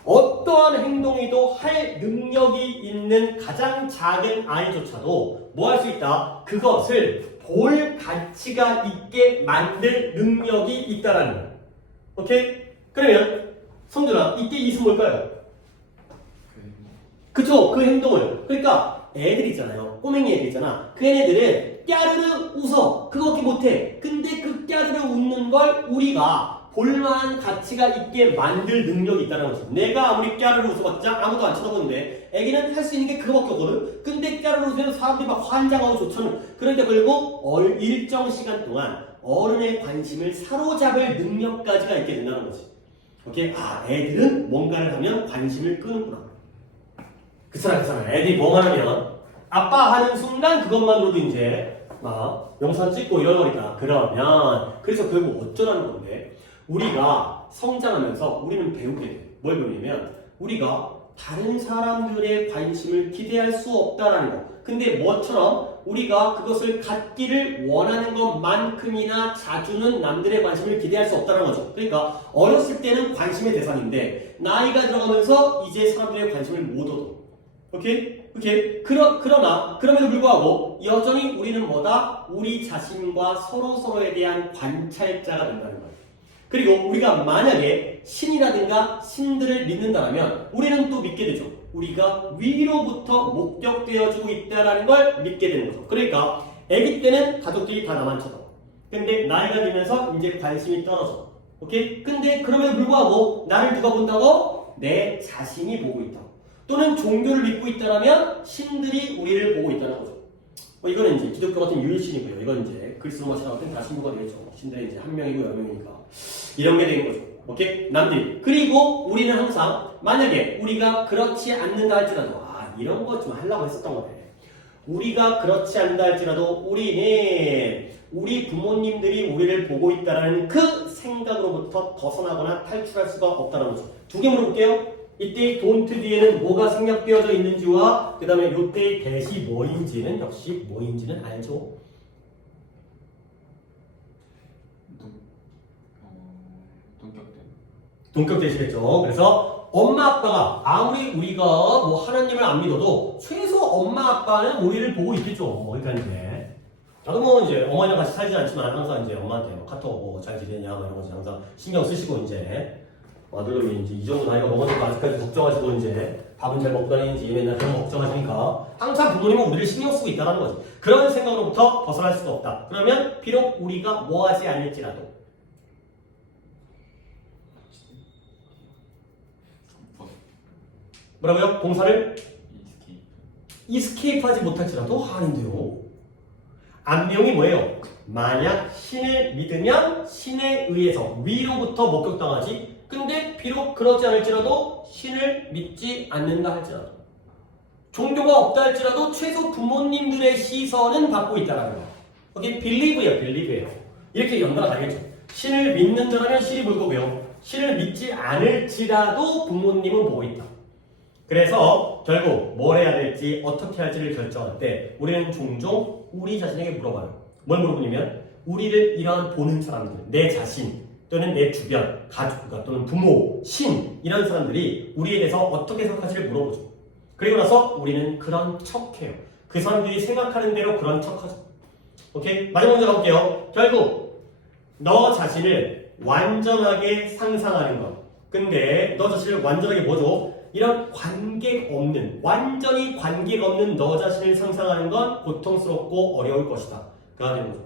어떠한 행동이도 할 능력이 있는 가장 작은 아이조차도 뭐 할 수 있다? 그것을 볼 가치가 있게 만들 능력이 있다라는 거야. 오케이? 그러면 성준아, 이때 이수 뭘까요? 그쵸? 그 행동을. 그러니까 애들 있잖아요. 꼬맹이 애들 있잖아. 그 애들은 깨르르 웃어. 그거밖에 못해. 근데 그 깨르르 웃는 걸 우리가 볼만한 가치가 있게 만들 능력이 있다는 거죠. 내가 아무리 깨르르 웃어봤자 아무도 안 쳐다보는데 애기는 할 수 있는 게 그거밖에 없거든. 근데 깨르르 웃으면 사람들이 막 환장하고 좋잖아. 그런데 그리고 일정 시간 동안 어른의 관심을 사로잡을 능력까지가 있게 된다는 거지. 오케이? 아, 애들은 뭔가를 하면 관심을 끄는구나. 그렇잖아. 애들이 뭐만 하면 아빠 하는 순간 그것만으로도 이제 막 영상 찍고 이러니까 그러면 그래서 결국 어쩌라는 건데 우리가 성장하면서 우리는 배우게 돼. 뭘 배우냐면 우리가 다른 사람들의 관심을 기대할 수 없다라는 거. 근데 뭐처럼 우리가 그것을 갖기를 원하는 것만큼이나 자주는 남들의 관심을 기대할 수 없다는 거죠. 그러니까 어렸을 때는 관심의 대상인데 나이가 들어가면서 이제 사람들의 관심을 못 얻어. 오케이? 그러나 그럼에도 불구하고 여전히 우리는 뭐다? 우리 자신과 서로서로에 대한 관찰자가 된다는 거예요. 그리고 우리가 만약에 신이라든가 신들을 믿는다면 우리는 또 믿게 되죠. 우리가 위로부터 목격되어지고 있다는 걸 믿게 되는 거죠. 그러니까 아기 때는 가족들이 다 나만 쳐다. 근데 나이가 들면서 이제 관심이 떨어져. 오케이? 근데 그럼에도 불구하고 나를 누가 본다고? 내 자신이 보고 있다. 또는 종교를 믿고 있다면 신들이 우리를 보고 있다는 거죠. 이거는 이제 기독교 같은 유일신이고요. 이건 이제 그리스도 마시아 같은 다 신부가 되겠죠. 신들이 이제 한 명이고 여러 명이니까 이런 게 되는 거죠. 오케이? 남들이. 그리고 우리는 항상 만약에 우리가 그렇지 않는다 할지라도 이런 거 좀 하려고 했었던 거네. 우리가 그렇지 않다 할지라도 우리 부모님들이 우리를 보고 있다는 그 생각으로부터 벗어나거나 탈출할 수가 없다는 거죠. 두 개 물어볼게요. 이때 don't 뒤에는 뭐가 생략되어져 있는지와 그 다음에 이때의 대시 뭐인지는 역시 뭐인지는 알죠. 동격대. 동격되시겠죠. 그래서 엄마 아빠가 아무리 우리가 뭐 하나님을 안 믿어도 최소 엄마 아빠는 우리를 보고 있겠죠. 그러니까 이제 나도 뭐 이제 어머니랑 같이 살지 않지만 항상 이제 엄마한테 뭐 카톡 뭐 잘 지내냐 뭐 이런 거 항상 신경 쓰시고 이제 아들놈이 이제 이 정도 나이가 먹어도 아직까지 걱정하시고 이제 밥은 잘 먹고 다니는지 맨날 그런 거 걱정하시니까 항상 부모님은 우리를 신경 쓰고 있다는 거지. 그런 생각으로부터 벗어날 수가 없다. 그러면 비록 우리가 뭐 하지 않을지라도 뭐라고요? 봉사를 이스케이프하지 못할지라도 하는데요. 안내용이 뭐예요? 만약 신을 믿으면 신에 의해서 위로부터 목격당하지. 근데 비록 그러지 않을지라도 신을 믿지 않는다 할지라도 종교가 없다 할지라도 최소 부모님들의 시선은 받고 있다라는 거. 여기 believe예요. 이렇게 연달아 가겠죠. 신을 믿는 자라면 신이 볼 거고요. 신을 믿지 않을지라도 부모님은 보고 있다. 그래서 결국 뭘 해야 될지 어떻게 할지를 결정할 때 우리는 종종 우리 자신에게 물어봐요. 뭘 물어보냐면 우리를 이런 보는 사람들, 내 자신 또는 내 주변, 가족 또는 부모, 신 이런 사람들이 우리에 대해서 어떻게 생각하지를 물어보죠. 그리고 나서 우리는 그런 척해요. 그 사람들이 생각하는 대로 그런 척하죠. 오케이? 마지막 문제 가볼게요. 결국 너 자신을 완전하게 상상하는 것. 근데 너 자신을 완전하게 뭐죠? 이런 완전히 관계가 없는 너 자신을 상상하는 건 고통스럽고 어려울 것이다. 그가 되는 거죠.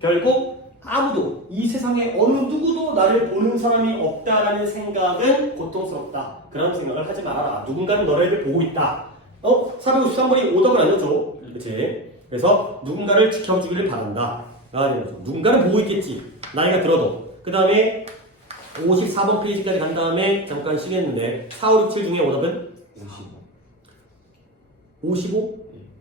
결국 아무도 이 세상에 어느 누구도 나를 보는 사람이 없다라는 생각은 고통스럽다. 그런 생각을 하지 말아라. 누군가는 너를 보고 있다. 453번이 오답을 안 넣어줘. 그렇지? 그래서 누군가를 지켜주기를 바란다. 그가 되는 거죠. 누군가는 보고 있겠지. 나이가 들어도. 그 다음에 54번 페이지까지 간 다음에 잠깐 쉬겠는데 4, 5, 6, 7 중에 오답은? 55?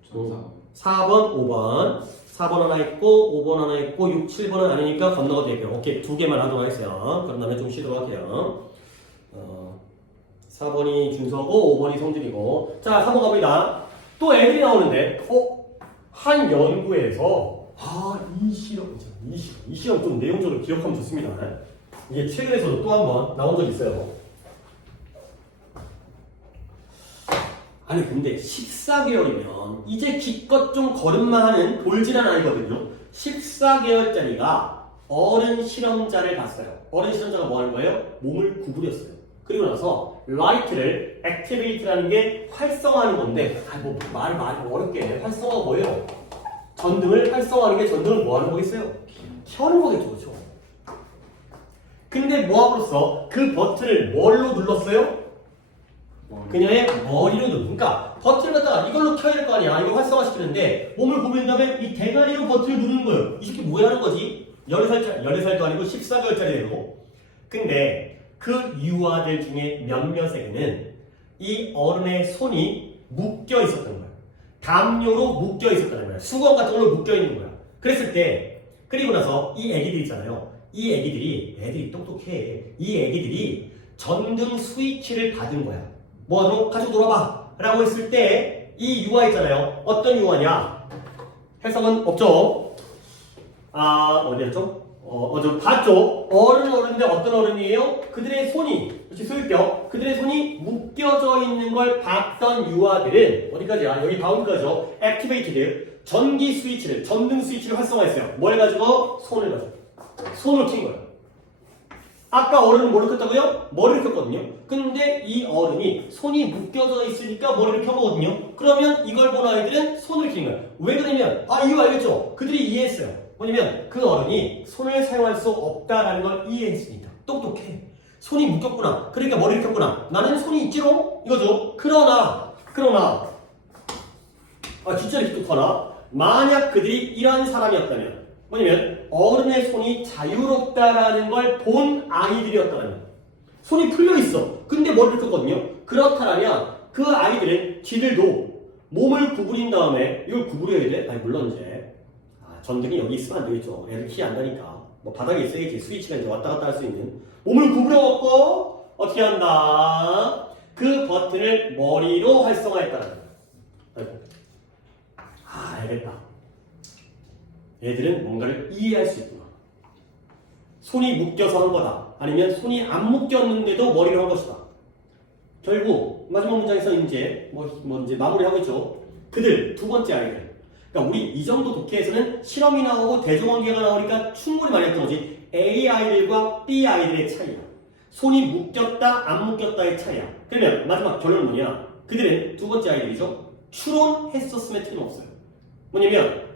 전사. 4번, 5번 4번 하나 있고 5번 하나 있고 6, 7번은 아니니까 건너가도 될게요. 오케이, 두 개만 하도록 하겠어요. 그런 다음에 좀 쉬도록 할게요. 4번이 준서고 5번이 성준이고. 자, 3번 갑니다. 또 애들이 나오는데 한 연구에서 이 시험 좀 내용적으로 기억하면 좋습니다. 이게 최근에서도 또 한 번 나온 적이 있어요. 아니 근데 14개월이면 이제 기껏 좀 걸음만 하는 볼진한 아이거든요. 14개월짜리가 어른 실험자를 봤어요. 어른 실험자가 뭐 하는 거예요? 몸을 구부렸어요. 그리고 나서 라이트를 액티베이트라는 게 활성화하는 건데 말을 어렵게 활성화가 뭐예요? 전등을 활성화하는 게 전등을 뭐 하는 거겠어요? 켜는 거겠죠. 그렇죠? 근데 뭐함으로써 그 버튼을 뭘로 눌렀어요? 그녀의 머리로 누르니까 버튼을 갖다가 이걸로 켜야 될 거 아니야. 이걸 활성화시키는데 몸을 구부린 다음에 이 대가리로 버튼을 누르는 거예요. 이 새끼 뭐야 하는 거지? 14살도 아니고 14개월짜리 되고. 근데 그 유아들 중에 몇몇에게는 이 어른의 손이 묶여 있었던 거야. 담요로 묶여 있었다는 거야. 수건 같은 걸로 묶여 있는 거야. 그랬을 때 그리고 나서 이 애기들 있잖아요. 이 애들이 똑똑해. 이 애기들이 전등 스위치를 받은 거야. 뭐하러 가지고 놀아봐 라고 했을 때 이 유아 있잖아요. 어떤 유아냐? 해석은 없죠. 어디였죠? 좀 봤죠. 어른인데 어떤 어른이에요? 그들의 손이, 그렇지, 소유격, 그들의 손이 묶여져 있는 걸 봤던 유아들은 어디까지야? 여기 다음까지죠. 액티베이티드, 전기 스위치를, 전등 스위치를 활성화했어요. 뭘 가지고? 손을 가지고. 손을 킨 거예요. 아까 어른은 뭐를 켰다고요? 머리를 켰거든요. 근데 이 어른이 손이 묶여져 있으니까 머리를 켠 거거든요. 그러면 이걸 본 아이들은 손을 킨 거예요. 왜 그러냐면 이유 알겠죠? 그들이 이해했어요. 뭐냐면 그 어른이 손을 사용할 수 없다라는 걸 이해했으니까. 똑똑해. 손이 묶였구나. 그러니까 머리를 켰구나. 나는 손이 있지롱? 이거죠. 그러나 진짜 이렇게 똑똑하나? 만약 그들이 이런 사람이었다면 뭐냐면 어른의 손이 자유롭다라는 걸 본 아이들이었다면 손이 풀려있어. 근데 머리를 켰거든요. 그렇다면 그 아이들은 지들도 몸을 구부린 다음에 이걸 구부려야 돼? 아니 물론 이제 전등이 여기 있으면 안 되겠죠. 애들 키 안 다니까. 뭐 바닥에 있어야지 스위치가 이제 왔다 갔다 할 수 있는. 몸을 구부려갖고 어떻게 한다? 그 버튼을 머리로 활성화했다는 거야. 아이고. 알겠다. 애들은 뭔가를 이해할 수 있구나. 손이 묶여서 한 거다. 아니면 손이 안 묶였는데도 머리로 한 것이다. 결국 마지막 문장에서 이제 이제 마무리하고 있죠. 그들 두 번째 아이들. 그러니까 우리 이 정도 독해에서는 실험이 나오고 대조관계가 나오니까 충분히 많이 했던 거지. A 아이들과 B 아이들의 차이야. 손이 묶였다 안 묶였다의 차이야. 그러면 마지막 결론은 뭐냐? 그들은 두 번째 아이들이죠. 추론했었음에 틀림없어요. 뭐냐면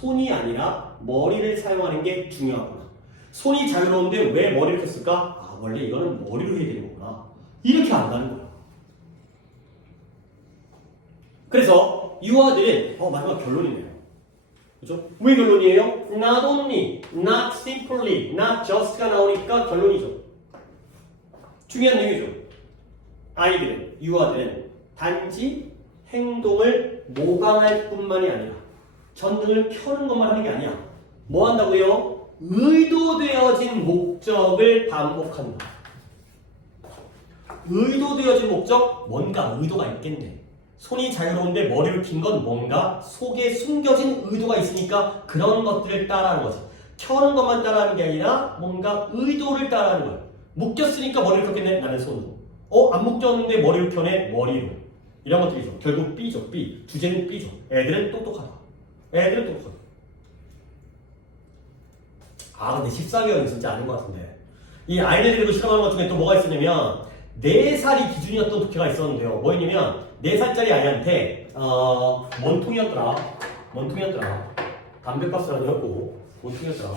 손이 아니라 머리를 사용하는 게 중요하구나. 손이 자유로운데 왜 머리를 켰을까? 원래 이거는 머리로 해야 되는 거구나. 이렇게 안다는 거야. 그래서 유아들은 마지막 결론이네요. 그죠? 왜 결론이에요? Not only, not simply, not just가 나오니까 결론이죠. 중요한 얘기죠. 아이들은, 유아들은 단지 행동을 모방할 뿐만이 아니라 전등을 켜는 것만 하는 게 아니야. 뭐 한다고요? 의도되어진 목적을 반복한다. 의도되어진 목적? 뭔가 의도가 있겠네. 손이 자유로운데 머리를 킨 건 뭔가 속에 숨겨진 의도가 있으니까 그런 것들을 따라하는 거지. 켜는 것만 따라하는 게 아니라 뭔가 의도를 따라하는 거야. 묶였으니까 머리를 켰겠네. 나는 손으로. 안 묶였는데 머리를 켜네. 머리로. 이런 것들이죠. 결국 B죠. B. 주제는 B죠. 애들은 똑똑하다. 애들은 똑똑하다. 근데 14개월은 진짜 아닌 것 같은데. 이 아이들 데리고 실험하는 것 중에 또 뭐가 있었냐면 4살이 기준이었던 독해가 있었는데요. 뭐였냐면 4살짜리 아이한테 뭔통이었더라. 담배값은 아니었고 뭔통이었더라.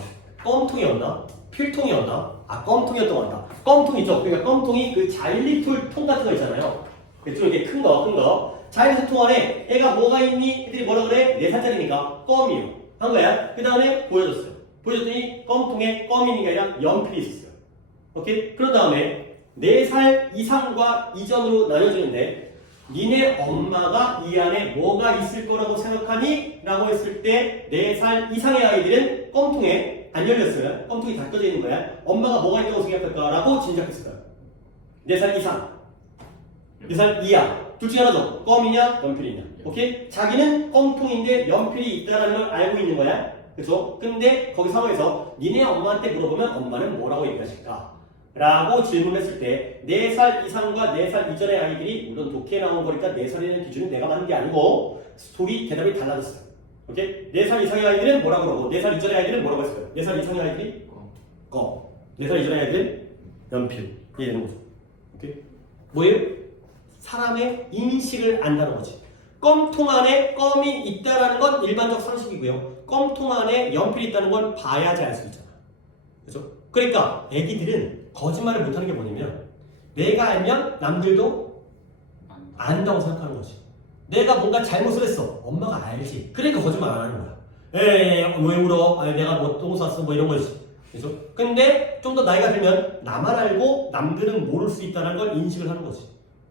껌통이었나? 필통이었나? 껌통이었던 것 같다. 껌통 있죠? 그러니까 껌통이 그 자일리톨 통 같은 거 있잖아요. 좀 이렇게 큰 거. 자일리톨 통 안에 애가 뭐가 있니? 애들이 뭐라 그래? 4살짜리니까 껌이요. 한 거야. 그 다음에 보여줬어요. 보여줬더니 껌통에 껌이 있는 게 아니라 연필이 있었어요. 오케이? 그런 다음에 4살 이상과 이전으로 나뉘어지는데 니네 엄마가 이 안에 뭐가 있을 거라고 생각하니? 라고 했을 때 4살 이상의 아이들은 껌통에 안 열렸어요. 껌통이 닫혀져 있는 거야. 엄마가 뭐가 있다고 생각할까? 라고 짐작했을 거야. 4살 이상, 4살 이하. 둘 중에 하나죠. 껌이냐, 연필이냐. 오케이? 자기는 껌통인데 연필이 있다는 걸 알고 있는 거야. 그죠? 근데 거기 상황에서 니네 엄마한테 물어보면 엄마는 뭐라고 얘기하실까? 라고 질문했을 때 4살 이상과 4살 이전의 아이들이 물론 독해에 나온 거니까 4살이라는 기준은 내가 만든 게 아니고 스토리 대답이 달라졌어요. 오케이? 4살 이상의 아이들은 뭐라고 그러고 4살 이전의 아이들은 뭐라고 했어요? 4살 이상의 아이들이 껌. 4살 이전의 아이들은 연필. 이게 되는 거죠. 오케이? 뭐예요? 사람의 인식을 안다는 거지. 껌통 안에 껌이 있다라는 건 일반적 상식이고요. 껌통 안에 연필이 있다는 건 봐야지 알 수 있잖아. 그죠? 그러니까 애기들은 거짓말을 못하는 게 뭐냐면 내가 알면 남들도 안다고 생각하는 거지. 내가 뭔가 잘못을 했어. 엄마가 알지. 그러니까 거짓말 안 하는 거야. 왜 울어? 내가 뭐 똥 쌌어? 뭐 이런 거지. 그죠? 근데 좀 더 나이가 들면 나만 알고 남들은 모를 수 있다는 걸 인식을 하는 거지.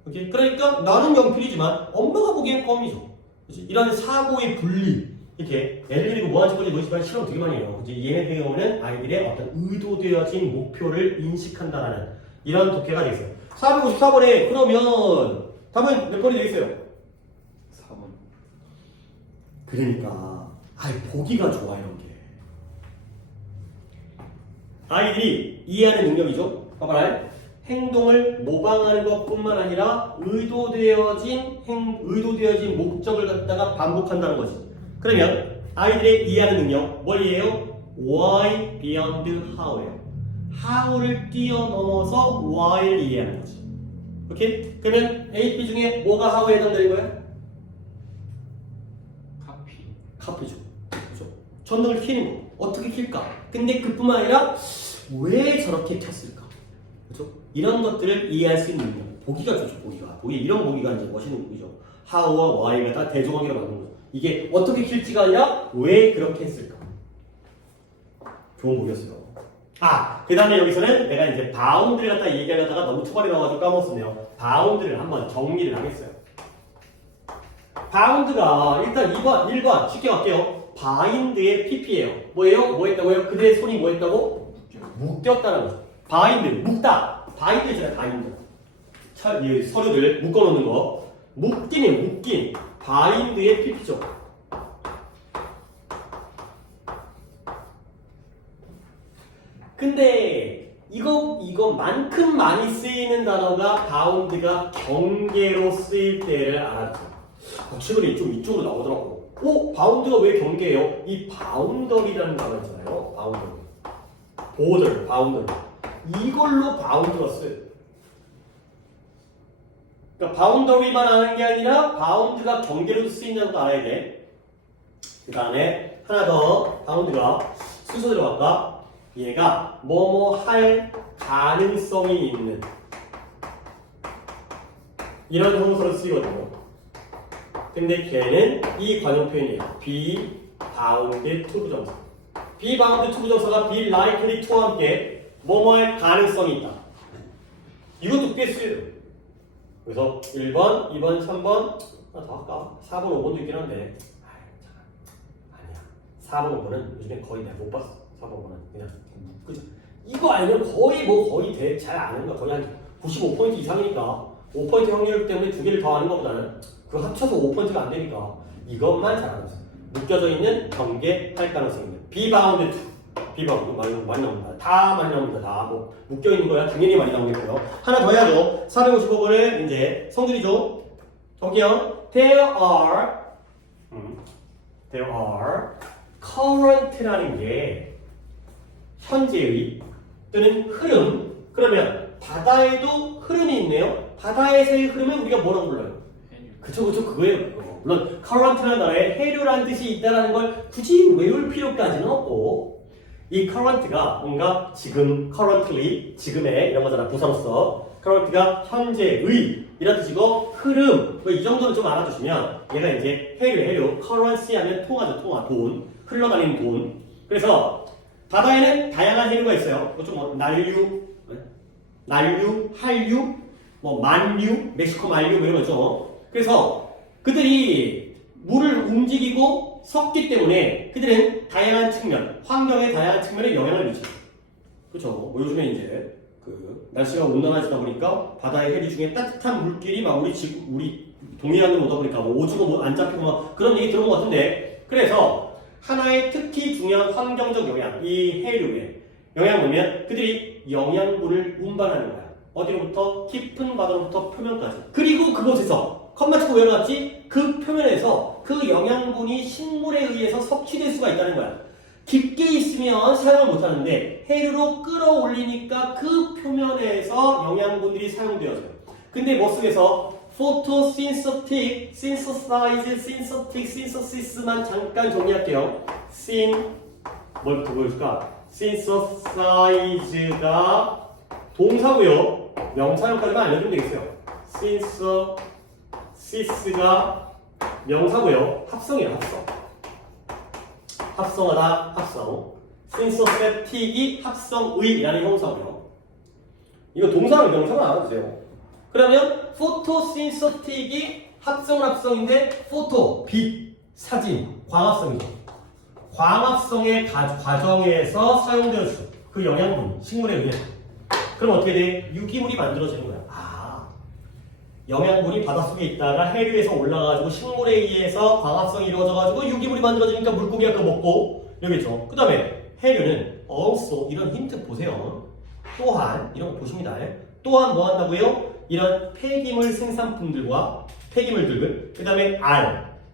오케이? 그러니까 나는 연필이지만 엄마가 보기엔 껌이죠. 그치? 이런 사고의 분리. 이렇게 애들 데리고 뭐하는 짓거리 노시반 실험 되게 많이 해요. 이제 얘네 같은 경우는 아이들의 어떤 의도되어진 목표를 인식한다라는 이런 독해가 되어 있어요. 454번에 그러면 답은 몇 번이 되어 있어요? 4번. 그러니까 보기가 좋아 이런 게. 아이들이 이해하는 능력이죠. 봐봐라. 행동을 모방하는 것뿐만 아니라 의도되어진 목적을 갖다가 반복한다는 거지. 그러면 아이들의 이해하는 능력 뭘 이해해요? Why beyond how예요. how를 뛰어넘어서 why를 이해하는 거지. 오케이? 그러면 A, B 중에 뭐가 how에 해당되는 거야? 카피죠. 그죠? 전등을 켜는 거. 어떻게 켤까? 근데 그뿐만 아니라 왜 저렇게 켰을까? 그죠? 이런 것들을 이해할 수 있는 능력. 보기가 좋죠. 이런 보기가 이제 멋있는 보기죠. how와 why가 다 대조관계로 만든 거죠. 이게 어떻게 킬지가 아니라 왜 그렇게 했을까? 좋은 보기였어요. 그 다음에 여기서는 내가 이제 바운드를 갖다 얘기하려다가 너무 초반에 나와가지고 까먹었네요. 바운드를 한번 정리를 하겠어요. 바운드가 일단 1번 쉽게 갈게요. 바인드의 PP예요. 뭐예요? 뭐 했다고요? 그대의 손이 뭐 했다고? 묶였다는 거죠. 바인드, 묶다. 바인드잖아요, 바인드. 이 서류들 묶어놓는 거. 묶긴. 바인드의 PP죠. 근데 이거만큼 많이 쓰이는 단어가 바운드가 경계로 쓰일 때를 알았죠. 최근에 좀 이쪽으로 나오더라고. 바운드가 왜 경계예요? 이 바운더리라는 단어 있잖아요. 바운더리. 바운더리. 이걸로 바운드가 써요. 그러니까 바운더리만 아는 게 아니라 바운드가 경계로 쓰인다는 것도 알아야 돼. 그 다음에 하나 더 바운드가 순서 들어갈까? 얘가 뭐뭐 할 가능성이 있는 이런 형용사로 쓰이거든요. 근데 걔는 이 관용 표현이에요. be bound to 부정사. be bound to 부정사가 be likely to와 함께 뭐뭐할 가능성이 있다. 이것도 꽤 쓰여요. 그래서 1번, 2번, 3번 하나 더 할까? 4번, 5번도 있긴 한데 아니야. 4번, 5번은 요즘에 거의 내가 못 봤어. 4번, 5번은 그냥 그죠? 이거 알면 거의 잘 아는 거야. 거의 한 95포인트 이상이니까 5포인트 확률 때문에 두 개를 더 하는 것보다는 그거 합쳐서 5포인트가 안 되니까 이것만 잘하는 거죠. 묶여져 있는 경계할 가능성이 있는 비바운드 많이 나옵니다. 다 많이 나옵니다. 다 뭐 묶여 있는 거야 당연히 많이 나오겠고요. 하나 더 해야죠. 455번은 이제 성질이죠. 정기형 there are current라는 게 현재의 또는 흐름. 그러면 바다에도 흐름이 있네요. 바다에서의 흐름을 우리가 뭐라고 불러요? 그쵸 그거예요. 물론 current라는 단어에 해류라는 뜻이 있다는 걸 굳이 외울 필요까지는 없고 이 current가 뭔가 지금 currently 지금의 이런 거잖아. 부사로서 current가 현재의 이런 뜻이고 흐름 뭐 이 정도는 좀 알아두시면 얘가 이제 해류 currency 하면 통화죠. 돈 흘러다니는 돈. 그래서 바다에는 다양한 해류가 있어요. 좀 난류, 한류, 뭐 만류, 멕시코 만류 뭐 이런 거죠. 그래서 그들이 물을 움직이고 섞기 때문에 그들은 다양한 측면, 환경의 다양한 측면에 영향을 미쳐요. 그렇죠. 뭐 요즘에 이제 그 날씨가 온난해지다 보니까 바다의 해류 중에 따뜻한 물길이 막 우리 동해안으로 오다 보니까 뭐 오징어 뭐 안 잡히고 막 그런 얘기 들은 것 같은데 그래서 하나의 특히 중요한 환경적 영향, 이 해류에 영향을 보면 그들이 영양분을 운반하는 거야. 어디로부터? 깊은 바다로부터 표면까지. 그리고 그곳에서 컴마 치고 왜 나왔지? 그 표면에서 그 영양분이 식물에 의해서 섭취될 수가 있다는 거야. 깊게 있으면 사용을 못하는데 해류로 끌어올리니까 그 표면에서 영양분들이 사용되어져요. 근데 뭐 속에서 photosynthetic, synthesis만 잠깐 정리할게요. 뭘부터 보여줄까? synthesize가 동사고요. 명사형까지만 알려주면 되겠어요. synthesis가 명사고요. 합성이에요. 합성하다, 합성. synthetic이 합성의라는 형사고요. 이거 동사랑 명사만 알아주세요. 그러면 photosynthetic이 합성인데 photo, 빛, 사진, 광합성이죠. 광합성의 과정에서 사용되어서 그 영양분, 식물에 의해 그럼 어떻게 돼? 유기물이 만들어지는 거야. 영양분이 바닷속에 있다가 해류에서 올라가가지고 식물에 의해서 광합성이 이루어져가지고 유기물이 만들어지니까 물고기가 그거 먹고 이러겠죠. 그 다음에 해류는 also 이런 힌트 보세요. 또한 이런 거 보십니다. 또한 뭐 한다고요? 이런 폐기물 생산품들과 폐기물들 그 다음에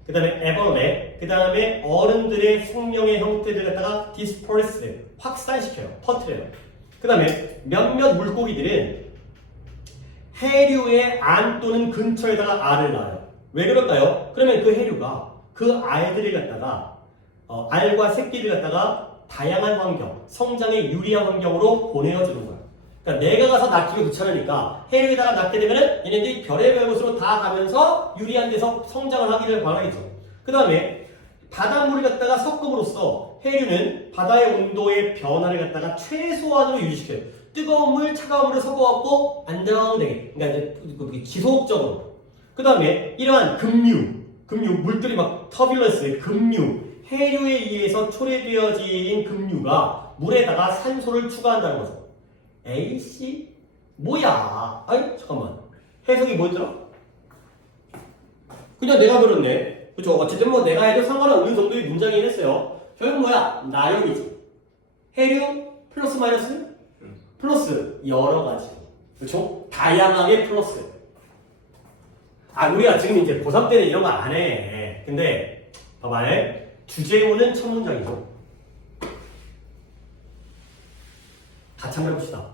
그 다음에 애벌레 그 다음에 어른들의 생명의 형태들 갖다가 disperse 확산시켜요. 퍼뜨려요. 그 다음에 몇몇 물고기들은 해류의 안 또는 근처에다가 알을 낳아요. 왜 그럴까요? 그러면 그 해류가 그 알들을 갖다가 알과 새끼를 갖다가 다양한 환경, 성장에 유리한 환경으로 보내어주는 거야. 그러니까 내가 가서 낳기가 귀찮으니까 해류에다가 낳게 되면은 얘네들이 별의별 곳으로 다 가면서 유리한 데서 성장을 하기를 바라겠죠. 그 다음에 바닷물을 갖다가 섞음으로써 해류는 바다의 온도의 변화를 갖다가 최소한으로 유지시켜요. 뜨거운 물, 차가운 물을 섞어갖고 안정되게, 그러니까 이제 지속적으로. 그 다음에 이러한 급류, 급류, 물들이 막 터뷸런스, 급류, 해류에 의해서 초래되어진 급류가 물에다가 산소를 추가한다는 거죠. 에이씨? 뭐야? 아니, 잠깐만. 해석이 뭐였더라? 그냥 내가 그렸네. 그쵸? 어쨌든 뭐 내가 해도 상관없는 정도의 문장이긴 했어요. 결국 뭐야? 나열이지. 해류 플러스 마이너스? 플러스 여러 가지. 그쵸? 다양하게 플러스. 아, 우리가 지금 이제 고3 때는 이런 거 안 해. 근데, 봐봐요. 주제어는 첫 문장이죠. 같이 한번 해봅시다.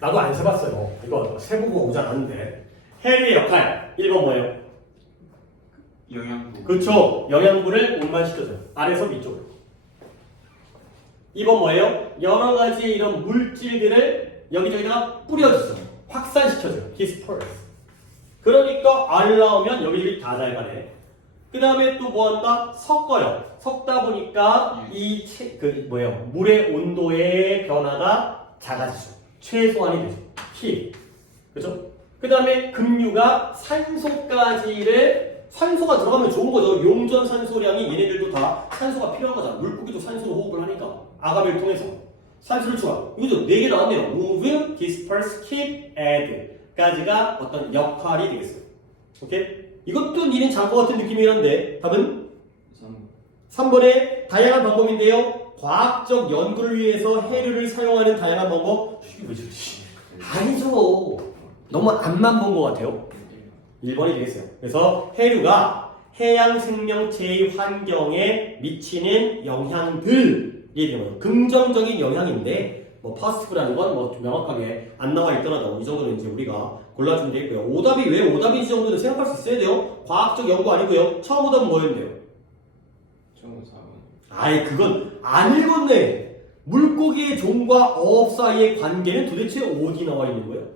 나도 안 세봤어요. 이거 세보고 오지 않았는데. 해류의 역할. 1번 뭐예요? 영양분. 그렇죠. 영양분을 운반시켜줘요. 아래서 위쪽으로. 2번 뭐예요? 여러 가지 이런 물질들을 여기저기다가 뿌려주죠. 확산시켜줘요. disperse. 그러니까 알 나오면 여기저기 다 잘 가네. 그 다음에 또 뭐 한다? 섞어요. 섞다 보니까 물의 온도의 변화가 작아지죠. 최소한이 되죠. 키. 그죠? 그 다음에 급류가 산소가 들어가면 좋은 거죠. 용전 산소량이 얘네들도 다 산소가 필요한 거잖아. 물고기도 산소로 호흡을 하니까. 아가벨 통해서. 산소를 추가. 이거죠. 4개 나왔네요. move, disperse, keep, add. 까지가 어떤 역할이 되겠어요. 오케이? 이것도 니는 잘것 같은 느낌이었는데 답은 3번의 다양한 방법인데요. 과학적 연구를 위해서 해류를 사용하는 다양한 방법. 아니죠. 너무 앞만 본 것 같아요. 1번이 되겠어요. 그래서 해류가 해양 생명체의 환경에 미치는 영향들이 되는 긍정적인 영향인데 뭐 파스티브라는 건 뭐 명확하게 안 나와 있더라도 이 정도는 이제 우리가 골라주면 되겠고요. 오답이 왜 오답인지 정도는 생각할 수 있어야 돼요. 과학적 연구 아니고요. 처음 오답은 뭐였는데요? 처음 4번. 아이 그건 안 읽었네. 물고기의 종과 어업 사이의 관계는 도대체 어디 나와 있는 거예요?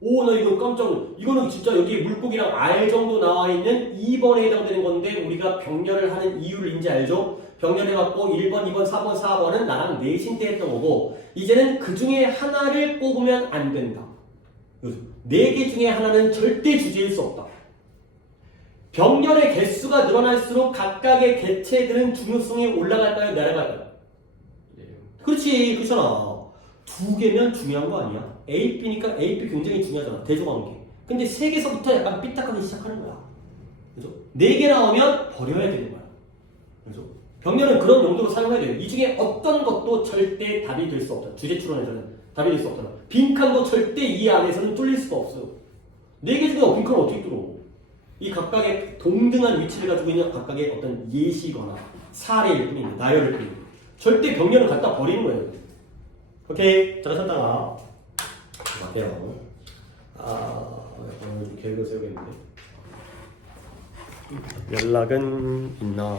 오, 나 이거 깜짝 놀랐어. 이거는 진짜 여기 물고기랑 알 정도 나와 있는 2번에 해당되는 건데 우리가 병렬을 하는 이유를 이제 알죠? 병렬해갖고 1번, 2번, 4번, 4번은 나랑 내신 때 했던 거고 이제는 그 중에 하나를 꼽으면 안 된다. 4개 중에 하나는 절대 주제일 수 없다. 병렬의 개수가 늘어날수록 각각의 개체들은 중요성이 올라갈까요? 내려갈까요? 그렇지, 그렇잖아. 2개면 중요한 거 아니야? A, B니까 A, B 굉장히 중요하잖아. 대조관계. 근데 3개서부터 약간 삐딱하기 시작하는 거야. 그죠? 4개 나오면 버려야 되는 거야. 그죠? 병렬은 그런 용도로 사용해야 돼요. 이 중에 어떤 것도 절대 답이 될 수 없다. 주제 추론에서는 답이 될 수 없다. 빈칸도 절대 이 안에서는 뚫릴 수가 없어요. 4개 중에 빈칸을 어떻게 뚫어? 이 각각의 동등한 위치를 가지고 있는 각각의 어떤 예시거나 사례일 뿐입니다. 나열일 뿐입니다. 절대 병렬을 갖다 버리는 거예요. 오케이. 자, 선당아. 맞대요. 오늘 좀 계획을 세우겠는데. 연락은 있나?